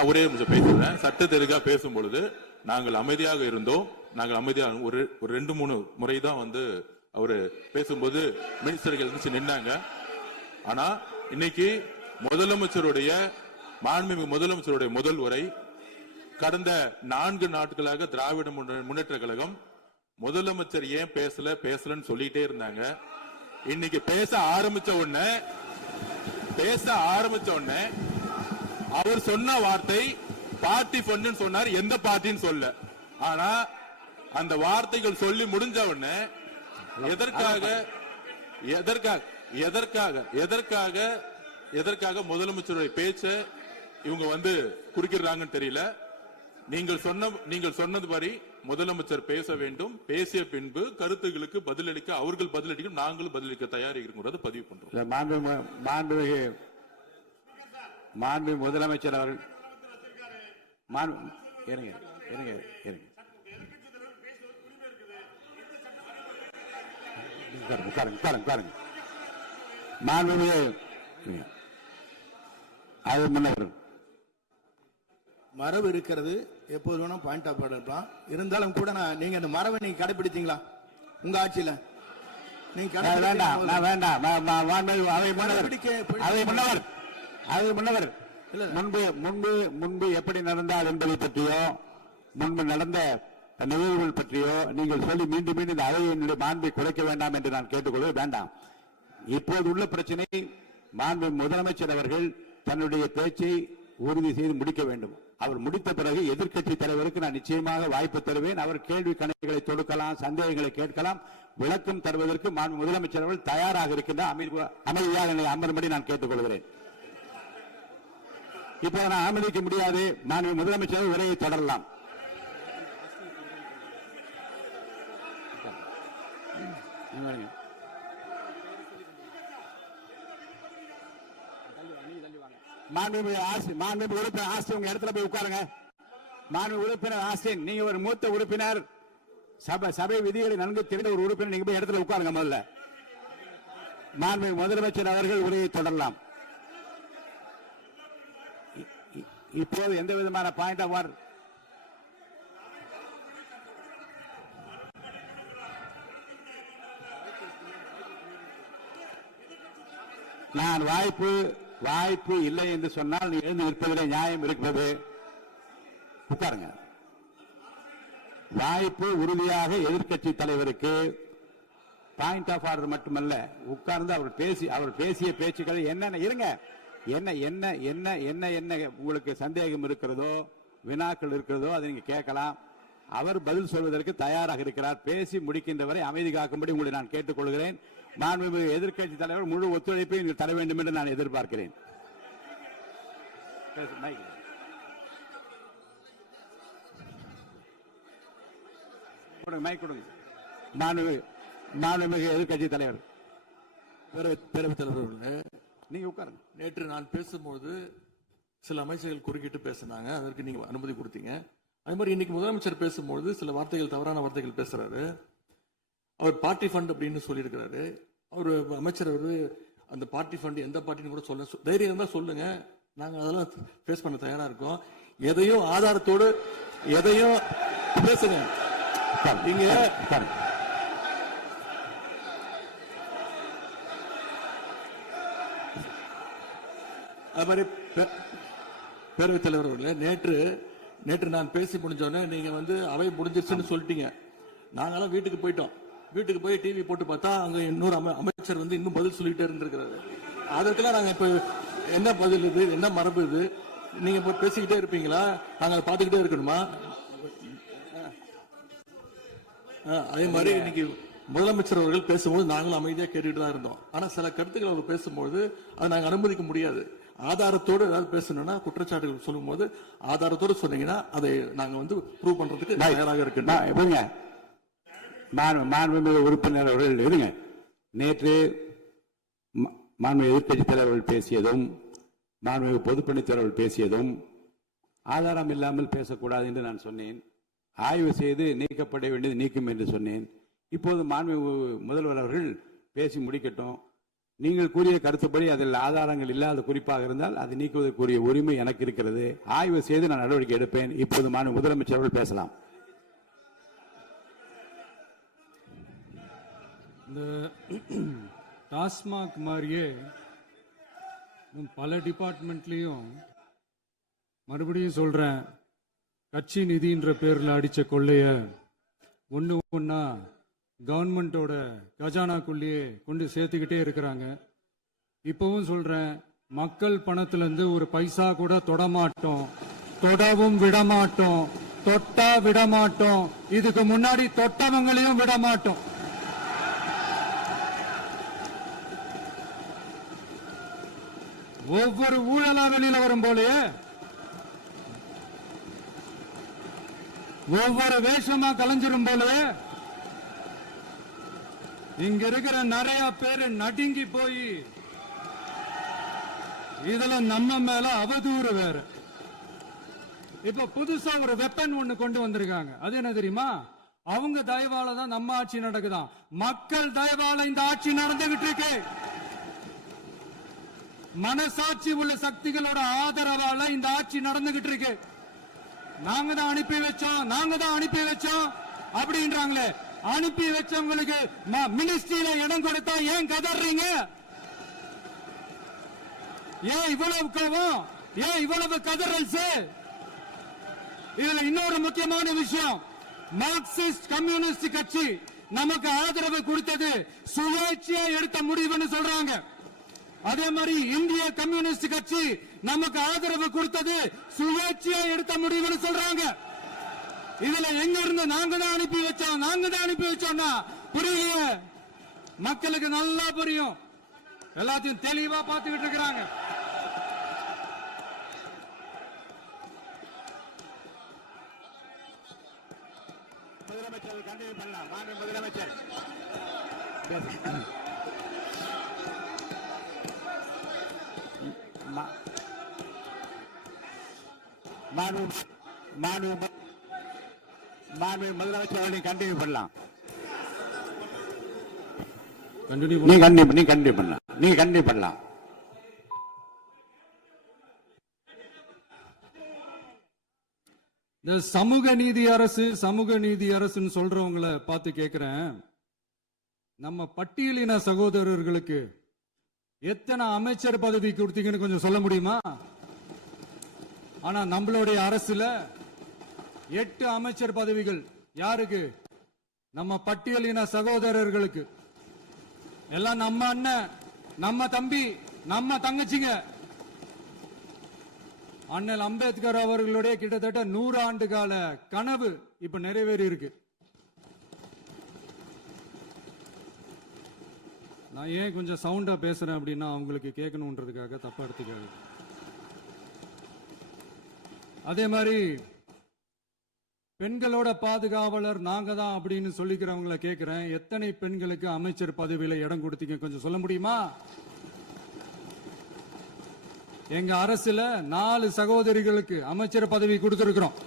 ஒரே நிமிஷம் பேசுறேன். சட்டத்திற்காக பேசும் பொழுது நாங்கள் அமைதியாக இருந்தோம். ஒரு 2-3 முறை தான் அவரு பேசும்போது மினிஸ்டர்கள் இருந்துச்சு நின்னாங்க. ஆனா இன்னைக்கு மாண்புமிகு முதலமைச்சருடைய முதல் உரை கடந்த 4 நாட்களாக திராவிட முன்னேற்ற கழகம் முதலமைச்சர் ஏன் பேசலன்னு சொல்லிட்டே இருந்தாங்க. இன்னைக்கு பேச ஆரம்பிச்ச உடனே அவர் சொன்ன வார்த்தை பார்ட்டி ஃபண்ட் சொன்னார். எந்த பார்ட்டின்னு சொல்ல. ஆனா அந்த வார்த்தைகள் சொல்லி முடிஞ்ச உடனே எதற்காக முதலமைச்சருடைய பேச்ச இவங்க குறுக்கிறாங்கன்னு தெரியல. நீங்கள் சொன்னதுபடி முதலமைச்சர் பேச வேண்டும். பேசிய பின்பு கருத்துகளுக்கு பதிலளிக்க அவர்கள் பதிலளிக்க நாங்களும் பதிலளிக்க தயாராக இருக்கிறது பதிவு பண்றோம். மாண்பு முதலமைச்சர் அவர்கள் மரபு இருக்கிறது. எப்போது வேணா பாயிண்ட் ஆஃப் ஆர்டர் இருக்கலாம். இருந்தாலும் கூட நீங்க இந்த மரபை நீங்க கடைபிடித்தீங்களா உங்க ஆட்சியில? நீங்க முன்னவர் முன்பு எப்படி நடந்தால் என்பதை பற்றியோ முன்பு நடந்த நிகழ்வுகள் பற்றியோ நீங்கள் சொல்லி மீண்டும் இந்த அவையினுடைய மாண்பை குறைக்க வேண்டாம் என்று நான் கேட்டுக்கொள்ள வேண்டாம். இப்போது உள்ள பிரச்சனை மாண்பு முதலமைச்சர் அவர்கள் தன்னுடைய பேச்சை உறுதி செய்து முடிக்க வேண்டும். அவர் முடித்த பிறகு எதிர்க்கட்சி தலைவருக்கு நான் நிச்சயமாக வாய்ப்பு தருவேன். அவர் கேள்வி கணக்குகளை தொடுக்கலாம், சந்தேகங்களை கேட்கலாம். விளக்கம் தருவதற்கு மாண்பு முதலமைச்சர் அவர்கள் தயாராக இருக்கின்றார். அமைதியாக என்னை அமரும்படி நான் கேட்டுக்கொள்கிறேன். இப்ப நான் அனுமதிக்க முடியாது. மாண்பு முதலமைச்சர் உரையை தொடரலாம். மாண்புமிகு உறுப்பினர் ஆஸ்டின் உங்க இடத்துல போய் உட்காருங்க. மாண்புமிகு உறுப்பினர் ஆஸ்டின், நீங்க ஒரு மூத்த உறுப்பினர், சபை விதிகளை நன்கு தெரிந்த ஒரு உறுப்பினர், நீங்க போய் இடத்துல உட்காருங்க. முதல்ல மாண்புமிகு முதலமைச்சர் அவர்கள் உரையை தொடரலாம். இப்போது எந்த விதமான பாயிண்ட் ஆஃப் ஆர்டர் நான் வாய்ப்பு இல்லை என்று சொன்னால் நீ எழுந்து நிற்பதிலே நியாயம் இருக்கிறது. உட்காருங்க. வாய்ப்பு உறுதியாக எதிர்க்கட்சி தலைவருக்கு பாயிண்ட் ஆஃப் ஆர்டர் மட்டுமல்ல, உட்கார்ந்து அவர் பேசிய பேச்சுக்கள் என்னென்ன இருங்க, என்ன உங்களுக்கு சந்தேகம் இருக்கிறதோ, வினாக்கள் இருக்கிறதோ அதை நீங்க கேட்கலாம். அவர் பதில் சொல்வதற்கு தயாராக இருக்கிறார். பேசி முடிக்கின்ற வரை அமைதி காக்கும்படி உங்களை நான் கேட்டுக்கொள்கிறேன். மாண்புமிகு எதிர்க்கட்சி தலைவர் முழு ஒத்துழைப்பை நீங்கள் தர வேண்டும் என்று நான் எதிர்பார்க்கிறேன். மாண்புமிகு எதிர்க்கட்சி தலைவர், பேரவைத் தலைவர், நீங்க உட்காருங்க. நேற்று நான் பேசும்போது சில அமைச்சர்கள் குறுக்கிட்டு பேசினாங்க. அதற்கு நீங்க அனுமதி கொடுத்தீங்க. அதே மாதிரி இன்னைக்கு முதலமைச்சர் பேசும்போது சில வார்த்தைகள், தவறான வார்த்தைகள் பேசுறாரு. அவர் பார்ட்டி ஃபண்ட் அப்படின்னு சொல்லியிருக்கிறாரு. அவர் அமைச்சர் அவரு அந்த பார்ட்டி ஃபண்ட் எந்த பார்ட்டின்னு கூட சொல்ல தைரியம் இருந்தா சொல்லுங்க, நாங்க அதெல்லாம் ஃபேஸ் பண்ண தயாரா இருக்கோம். எதையும் ஆதாரத்தோடு எதையும் பேசுங்க. நீங்க அது மாதிரி பேரவைத் தலைவர் அவர்களே, நேற்று நான் பேசி முடிஞ்சோடனே நீங்க வந்து அவை முடிஞ்சிருச்சுன்னு சொல்லிட்டீங்க. நாங்கெல்லாம் வீட்டுக்கு போயிட்டோம். வீட்டுக்கு போய் டிவி போட்டு பார்த்தா அங்க இன்னொரு அமைச்சர் வந்து இன்னும் பதில் சொல்லிட்டே இருந்திருக்கிறாரு. அதுக்கெல்லாம் நாங்க இப்ப என்ன பதில் இது, என்ன மரபு இது? நீங்க இப்ப பேசிக்கிட்டே இருப்பீங்களா? நாங்க அதை பார்த்துக்கிட்டே இருக்கணுமா? அதே மாதிரி இன்னைக்கு முதலமைச்சர் அவர்கள் பேசும்போது நாங்களும் அமைதியா கேட்டுட்டு தான் இருந்தோம். ஆனா சில கருத்துக்கள் அவர் பேசும்போது அதை நாங்க அனுமதிக்க முடியாது. ஆதாரத்தோடு ஏதாவது பேசணும்னா, குற்றச்சாட்டுகள் சொல்லும் போது ஆதாரத்தோடு சொன்னீங்கன்னா அதை நாங்க வந்து ப்ரூவ் பண்றதுக்கு தயாராக இருக்கு. மாண்புமிகு உறுப்பினர் அவர்கள் இருங்க. நேற்று மாண்புமிகு எதிர்க்கட்சி தலைவர்கள் பேசியதும் மாண்புமிகு பொதுப்பணித்தலைவர்கள் பேசியதும் ஆதாரம் இல்லாமல் பேசக்கூடாது என்று நான் சொன்னேன். ஆய்வு செய்து நீக்கப்பட வேண்டியது நீக்கும் என்று சொன்னேன். இப்போது மாண்புமிகு முதல்வர் அவர்கள் பேசி முடிக்கட்டும். நீங்கள் கூறிய கருத்துப்படி அதில் ஆதாரங்கள் இல்லாத குறிப்பாக இருந்தால் அதை நீக்குவதற்குரிய உரிமை எனக்கு இருக்கிறது. ஆய்வு செய்து நான் நடவடிக்கை எடுப்பேன். இப்போது மாண்புமிகு முதலமைச்சர் அவர்கள் பேசலாம். இந்த டாஸ்மாக் மாதிரியே பல டிபார்ட்மெண்ட்லயும் மறுபடியும் சொல்றேன், கட்சி நிதின்ற பேர்ல அடிச்ச கொள்ளைய ஒண்ணு ஒண்ணா கவர்மெண்டோட கஜானாக்குள்ளேயே கொண்டு சேர்த்துக்கிட்டே இருக்கிறாங்க. இப்பவும் சொல்றேன், மக்கள் பணத்துல இருந்து ஒரு பைசா கூட தொடமாட்டோம், தொடவும் விடமாட்டோம், தொட்டா விடமாட்டோம். இதுக்கு முன்னாடி தொட்டவங்களையும் விடமாட்டோம். ஒவ்வொரு ஊழலா வெளியில வரும் போலயே ஒவ்வொரு வேஷமா கலைஞ்சிரும் போலயே இங்க இருக்கிற நிறைய பேரு நடுங்கி போய் இதுல நம்ம மேல அவதூறு வேற. இப்ப புதுசா ஒரு வெப்பன் ஒண்ணு கொண்டு வந்திருக்காங்க. அது என்ன தெரியுமா? அவங்க தயவால தான் நம்ம ஆட்சி நடக்குதாம். மக்கள் தயவால இந்த ஆட்சி நடந்துகிட்டு இருக்கு. மனசாட்சி உள்ள சக்திகளோட ஆதரவால இந்த ஆட்சி நடந்துகிட்டு இருக்கு. நாங்க தான் அனுப்பி வச்சோம் அப்படின்றாங்களே. அனுப்பி வச்சவங்களுக்கு மினிஸ்ட்ரியில இடம் கொடுத்தா ஏன் கதறீங்க? ஏன் இவ்வளவு கோவம்? ஏன் இவ்வளவு கதறல்ஸ்? இதுல இன்னொரு முக்கியமான விஷயம், மார்க்சிஸ்ட் கம்யூனிஸ்ட் கட்சி நமக்கு ஆதரவு கொடுத்தது சுயேட்சையா எடுத்த முடிவுன்னு சொல்றாங்க. அதே மாதிரி இந்திய கம்யூனிஸ்ட் கட்சி நமக்கு ஆதரவு கொடுத்தது சுயேட்சையா எடுத்த முடிவுன்னு சொல்றாங்க. இதுல எங்க இருந்து நாங்க தான் அனுப்பி வச்சோம்னா புரியலையே. மக்களுக்கு நல்லா புரியும். எல்லாத்தையும் தெளிவா பார்த்துக்கிட்டு இருக்கிறாங்க. முதலமைச்சர் கண்டினியூ பண்ணலாம். மாண்பு முதலமைச்சர் முதலமைச்சர் கண்டினியூ பண்ணலாம். நீங்க கண்டினியூ பண்ணலாம். இந்த சமூக நீதி அரசுன்னு சொல்றவங்களை பார்த்து கேட்கிறேன், நம்ம பட்டியலின சகோதரர்களுக்கு எத்தனை அமைச்சர் பதவி கொடுத்தீங்கன்னு கொஞ்சம் சொல்ல முடியுமா? ஆனா நம்மளுடைய அரசுல 8 அமைச்சர் பதவிகள் யாருக்கு? நம்ம பட்டியலின சகோதரர்களுக்கு. எல்லாம் நம்ம அண்ணன், நம்ம தம்பி, நம்ம தங்கச்சிங்க. அண்ணல் அம்பேத்கர் அவர்களுடைய கிட்டத்தட்ட 100 ஆண்டு கால கனவு இப்ப நிறைவேறி இருக்கு. நான் ஏன் கொஞ்சம் சவுண்டா பேசுறேன் அப்படின்னா அவங்களுக்கு கேட்கணுன்றதுக்காக தப்பா எடுத்துக்காது. அதே மாதிரி பெண்களோட பாதுகாவலர் நாங்க தான் அப்படின்னு சொல்லிக்கிறவங்களை கேட்கிறேன், எத்தனை பெண்களுக்கு அமைச்சர் பதவியில இடம் கொடுத்தீங்க கொஞ்சம் சொல்ல முடியுமா? எங்க அரசுல 4 சகோதரிகளுக்கு அமைச்சர் பதவி கொடுத்திருக்கிறோம்.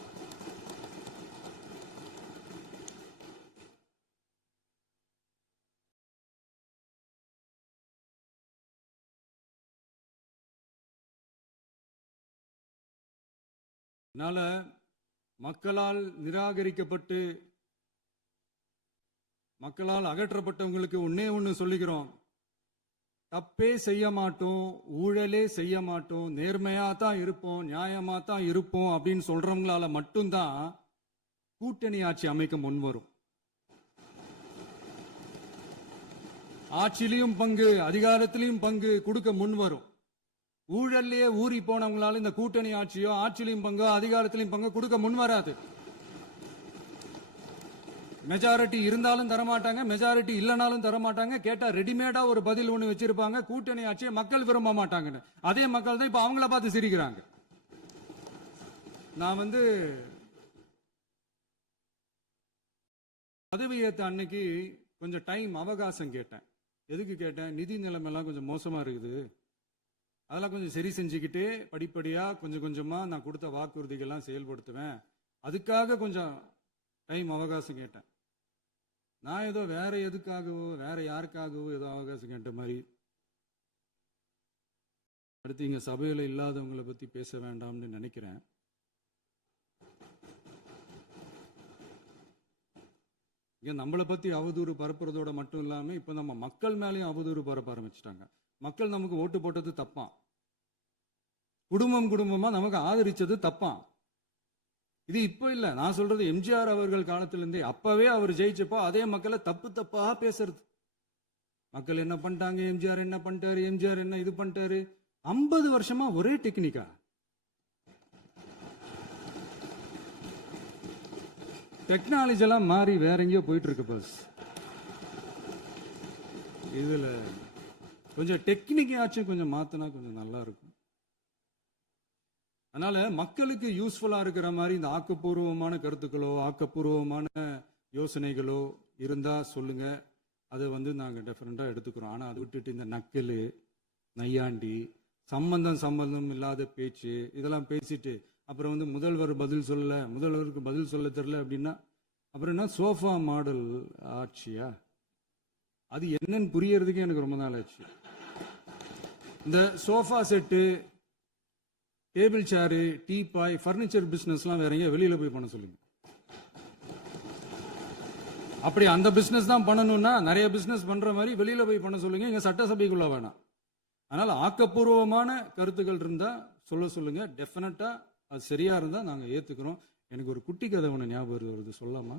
அதனால மக்களால் நிராகரிக்கப்பட்டு மக்களால் அகற்றப்பட்டவங்களுக்கு ஒன்னே ஒன்று சொல்லிக்கிறோம், தப்பே செய்ய மாட்டோம், ஊழலே செய்ய மாட்டோம், நேர்மையா தான் இருப்போம், நியாயமா தான் இருப்போம் அப்படின்னு சொல்றவங்களால மட்டும்தான் கூட்டணி ஆட்சி அமைக்க முன்வரும். ஆட்சியிலையும் பங்கு, அதிகாரத்திலையும் பங்கு கொடுக்க முன்வரும். ஊழல்லையே ஊறி போனவங்களால இந்த கூட்டணி ஆட்சியோ ஆட்சியிலையும் பங்கு அதிகாரத்திலையும் பங்கு கொடுக்க முன்வராது. மெஜாரிட்டி இருந்தாலும் தரமாட்டாங்க, மெஜாரிட்டி இல்லைனாலும் தரமாட்டாங்க. கேட்டா ரெடிமேடா ஒரு பதில் ஒண்ணு வச்சிருப்பாங்க, கூட்டணி ஆட்சியை மக்கள் விரும்ப மாட்டாங்கன்னு. அதே மக்கள் தான் இப்ப அவங்கள பார்த்து சிரிக்கிறாங்க. நான் பதவியேற்ற அன்னைக்கு கொஞ்சம் டைம் அவகாசம் கேட்டேன். எதுக்கு கேட்டேன்? நிதி நிலைமைலாம் கொஞ்சம் மோசமா இருக்குது, அதெல்லாம் கொஞ்சம் சரி செஞ்சுக்கிட்டே படிப்படியா கொஞ்சம் கொஞ்சமா நான் கொடுத்த வாக்குறுதிகள்லாம் செயல்படுத்துவேன், அதுக்காக கொஞ்சம் டைம் அவகாசம் கேட்டேன். நான் ஏதோ வேற எதுக்காகவோ வேற யாருக்காகவோ ஏதோ அவகாசம் கேட்ட மாதிரி. அடுத்து இங்க சபையில இல்லாதவங்களை பத்தி பேச வேண்டாம்னு நினைக்கிறேன். இங்க நம்மளை பத்தி அவதூறு பரப்புறதோட மட்டும் இல்லாம இப்ப நம்ம மக்கள் மேலேயும் அவதூறு பரப்ப ஆரம்பிச்சிட்டாங்க. மக்கள் நமக்கு ஓட்டு போட்டது தப்பான், குடும்பம் குடும்பமா நமக்கு ஆதரிச்சது தப்பான். இது இப்ப இல்ல, நான் சொல்றது எம்ஜிஆர் அவர்கள் காலத்திலிருந்தே. அப்பவே அவர் ஜெயிச்சப்போ அதே மக்களை தப்பு தப்பா பேசுறது. மக்கள் என்ன பண்ணிட்டாங்க, எம்ஜிஆர் என்ன பண்ணிட்டாரு, எம்ஜிஆர் என்ன இது பண்ணிட்டாரு. 50 வருஷமா ஒரே டெக்னிக்கா. டெக்னாலஜி எல்லாம் மாறி வேற எங்கேயோ போயிட்டு இருக்கு பஸ். இதுல கொஞ்சம் டெக்னிக்காச்சும் கொஞ்சம் மாத்தினா கொஞ்சம் நல்லா இருக்கும். அதனால மக்களுக்கு யூஸ்ஃபுல்லா இருக்கிற மாதிரி இந்த ஆக்கப்பூர்வமான கருத்துக்களோ ஆக்கப்பூர்வமான யோசனைகளோ இருந்தா சொல்லுங்க, அதை நாங்க டெஃபரெண்டா எடுத்துக்கிறோம். ஆனா அதை விட்டுட்டு இந்த நக்கலு நையாண்டி சம்பந்தம் இல்லாத பேச்சு இதெல்லாம் பேசிட்டு அப்புறம் முதல்வர் பதில் சொல்லல, முதல்வருக்கு பதில் சொல்ல தெரியல அப்படின்னா அப்புறம் என்ன சோஃபா மாடல் ஆட்சியா? அது என்னன்னு புரியறதுக்கு எனக்கு ரொம்ப நாள் ஆச்சு. இந்த sofa set, table chair, teapoy, furniture பிசினஸ்லாம் வேற எங்க வெளியில போய் பண்ண சொல்லுங்க. அப்படி அந்த பிசினஸ் தான் பண்ணணும்னா நிறைய பிசினஸ் பண்ற மாதிரி வெளியில போய் பண்ண சொல்லுங்க, இங்க சட்டசபைக்குள்ள வேணாம். அதனால ஆக்கப்பூர்வமான கருத்துக்கள் இருந்தா சொல்லுங்க, டெஃபினட்டா அது சரியா இருந்தா நாங்க ஏத்துக்கிறோம். எனக்கு ஒரு குட்டி கதை ஒண்ணு ஞாபகம் வருது, சொல்லாமா?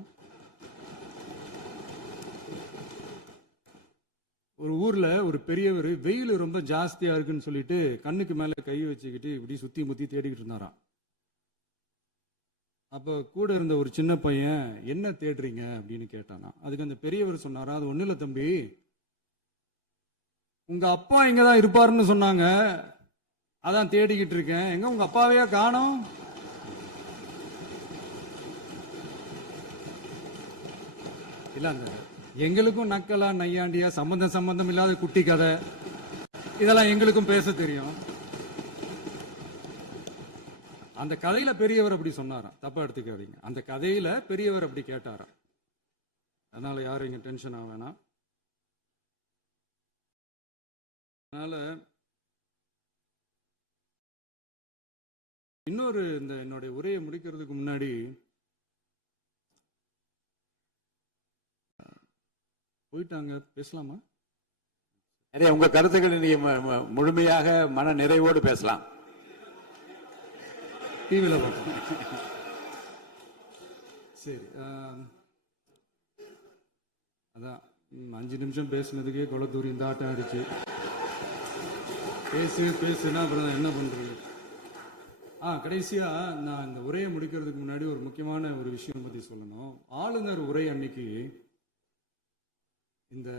ஒரு ஊர்ல ஒரு பெரியவர் வெயில் ரொம்ப ஜாஸ்தியா இருக்குன்னு சொல்லிட்டு கண்ணுக்கு மேல கை வச்சுக்கிட்டு இப்படி சுத்தி முத்தி தேடிக்கிட்டு இருந்தாராம். அப்ப கூட இருந்த ஒரு சின்ன பையன் என்ன தேடுறீங்க அப்படின்னு கேட்டானா. அதுக்கு அந்த பெரியவர் சொன்னாரா, அது ஒண்ணு இல்ல தம்பி, உங்க அப்பா இங்கதான் இருப்பாருன்னு சொன்னாங்க, அதான் தேடிக்கிட்டு இருக்கேன். எங்க உங்க அப்பாவையா காணோம்? இல்ல அந்த எங்களுக்கும் நக்கலா நையாண்டியா சம்பந்தம் இல்லாத குட்டி கதை இதெல்லாம் எங்களுக்கும் பேச தெரியும். அந்த கதையில பெரியவர் அப்படி சொன்னாராம், தப்பா எடுத்துக்காதீங்க. அந்த கதையில பெரியவர் அப்படி கேட்டாராம். அதனால யாரும் இங்க டென்ஷன் ஆக வேணாம். அதனால இன்னொரு இந்த என்னுடைய உரையை முடிக்கிறதுக்கு முன்னாடி போயிட்டாங்க, பேசலாமா? நிறைய உங்க கருத்துக்களை நீங்க முழுமையாக மன நிறைவோடு பேசலாம். டிவியில் பார்ப்போம். சரி, அதான் 5 நிமிஷம் பேசுனதுக்கே கொளத்தூரி இந்த ஆட்டம் ஆயிடுச்சு. பேசுனா அப்புறம் என்ன பண்றது? கடைசியா நான் இந்த உரையை முடிக்கிறதுக்கு முன்னாடி ஒரு முக்கியமான ஒரு விஷயம் பத்தி சொல்லணும். ஆளுநர் உரை அன்னைக்கு இந்த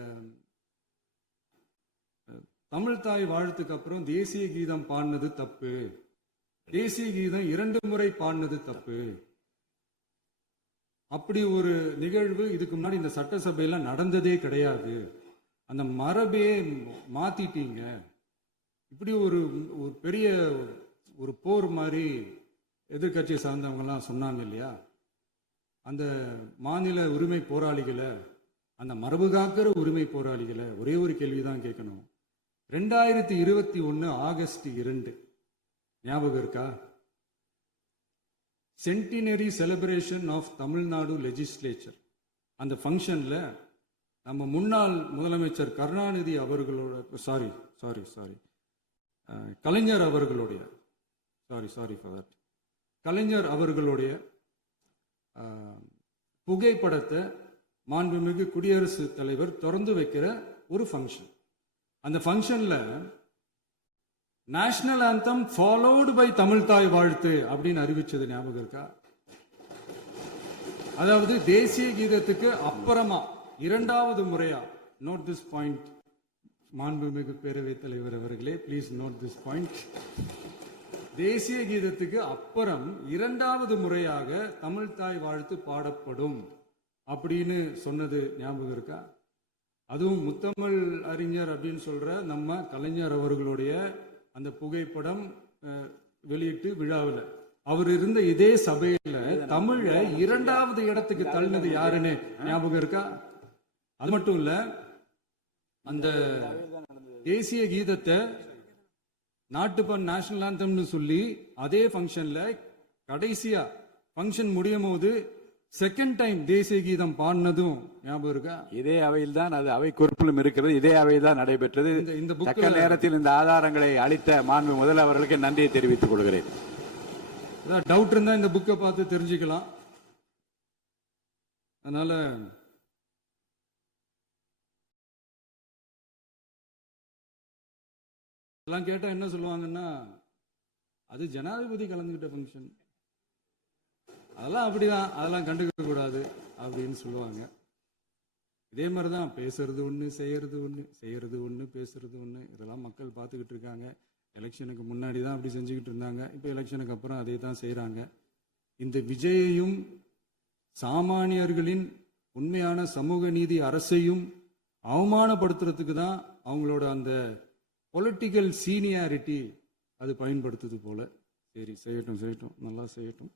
தமிழ் தாய் வாழ்த்துக்கு அப்புறம் தேசிய கீதம் பாடினது தப்பு, தேசிய கீதம் 2 முறை பாடினது தப்பு, அப்படி ஒரு நிகழ்வு இதுக்கு முன்னாடி இந்த சட்டசபையில நடந்ததே கிடையாது, அந்த மரபையே மாத்திட்டீங்க, இப்படி ஒரு பெரிய ஒரு போர் மாதிரி எதிர்கட்சியை சார்ந்தவங்க எல்லாம் சொன்னாங்க இல்லையா? அந்த மாநில உரிமை போராளிகளை, அந்த மரபு காக்கிற உரிமை போராளிகளை ஒரே ஒரு கேள்விதான் கேட்கணும். 2021 ஆகஸ்ட் 2 ஞாபகம் இருக்கா? Centenary celebration of Tamil Nadu legislature. அந்த ஃபங்க்ஷன்ல நம்ம முன்னாள் முதலமைச்சர் கருணாநிதி அவர்களோட கலைஞர் அவர்களுடைய கலைஞர் அவர்களுடைய புகைப்படத்தை மாண்புமிகு குடியரசுத் தலைவர் திறந்து வைக்கிற ஒரு ஃபங்க்ஷன். அந்த ஃபங்க்ஷன்ல national anthem followed by Tamil தாய் வாழ்த்து அப்படின்னு அறிவிச்சது ஞாபகம் இருக்கா? அதாவது தேசிய கீதத்துக்கு அப்புறமா இரண்டாவது முறையா, நோட் திஸ் பாயிண்ட் மாண்புமிகு பேரவைத் தலைவர் அவர்களே, ப்ளீஸ் நோட் திஸ் பாயிண்ட். தேசிய கீதத்துக்கு அப்புறம் இரண்டாவது முறையாக தமிழ் தாய் வாழ்த்து பாடப்படும் அப்படின்னு சொன்னது ஞாபகம் இருக்கா? அதுவும் முத்தமிழ் அறிஞர் அப்படின்னு சொல்ற நம்ம கலைஞர் அவர்களுடைய அந்த புகைப்படம் வெளியிட்டு விழாவில் அவர் இருந்த இதே சபையில தமிழ இரண்டாவது இடத்துக்கு தள்ளினது யாருன்னு ஞாபகம் இருக்கா? அது மட்டும் இல்ல, அந்த தேசிய கீதத்தை நாட்டுப்பண் நேஷனல் ஆந்தம்னு சொல்லி அதே ஃபங்க்ஷன்ல கடைசியா ஃபங்க்ஷன் முடியும் போது செகண்ட் டைம் தேசிய கீதம் பாடினதும் ஞாபகம் இருக்கா? இதே அவையில் தான், அது அவை குறிப்பிலும் இருக்கிறது, இதே அவையில் தான் நடைபெற்றது. இந்த தக்க நேரத்தில் இந்த ஆதாரங்களை அளித்த மாண்பு முதல்வர்களுக்கு நன்றியை தெரிவித்துக் கொள்கிறேன். டவுட் இருந்தா இந்த புக்கை பார்த்து தெரிஞ்சுக்கலாம். அதனால எல்லாம் கேட்டா என்ன சொல்லுவாங்கன்னா, அது ஜனாதிபதி கலந்துகிட்ட ஃபங்க்ஷன், அதெல்லாம் அப்படிதான், அதெல்லாம் கண்டுக்க கூடாது அப்படின்னு சொல்லுவாங்க. இதே மாதிரிதான் பேசுறது ஒண்ணு, செய்யறது ஒண்ணு, பேசுறது ஒண்ணு. இதெல்லாம் மக்கள் பார்த்துக்கிட்டு இருக்காங்க. எலெக்ஷனுக்கு முன்னாடி தான் அப்படி செஞ்சுக்கிட்டு இருந்தாங்க. இப்போ எலெக்ஷனுக்கு அப்புறம் அதே தான் செய்யறாங்க. இந்த விஜயையும் சாமானியர்களின் உண்மையான சமூக நீதி அரசையும் அவமானப்படுத்துறதுக்கு தான் அவங்களோட அந்த பொலிட்டிக்கல் சீனியாரிட்டி அது பயன்படுத்துது போல. சரி, செய்யட்டும், நல்லா செய்யட்டும்.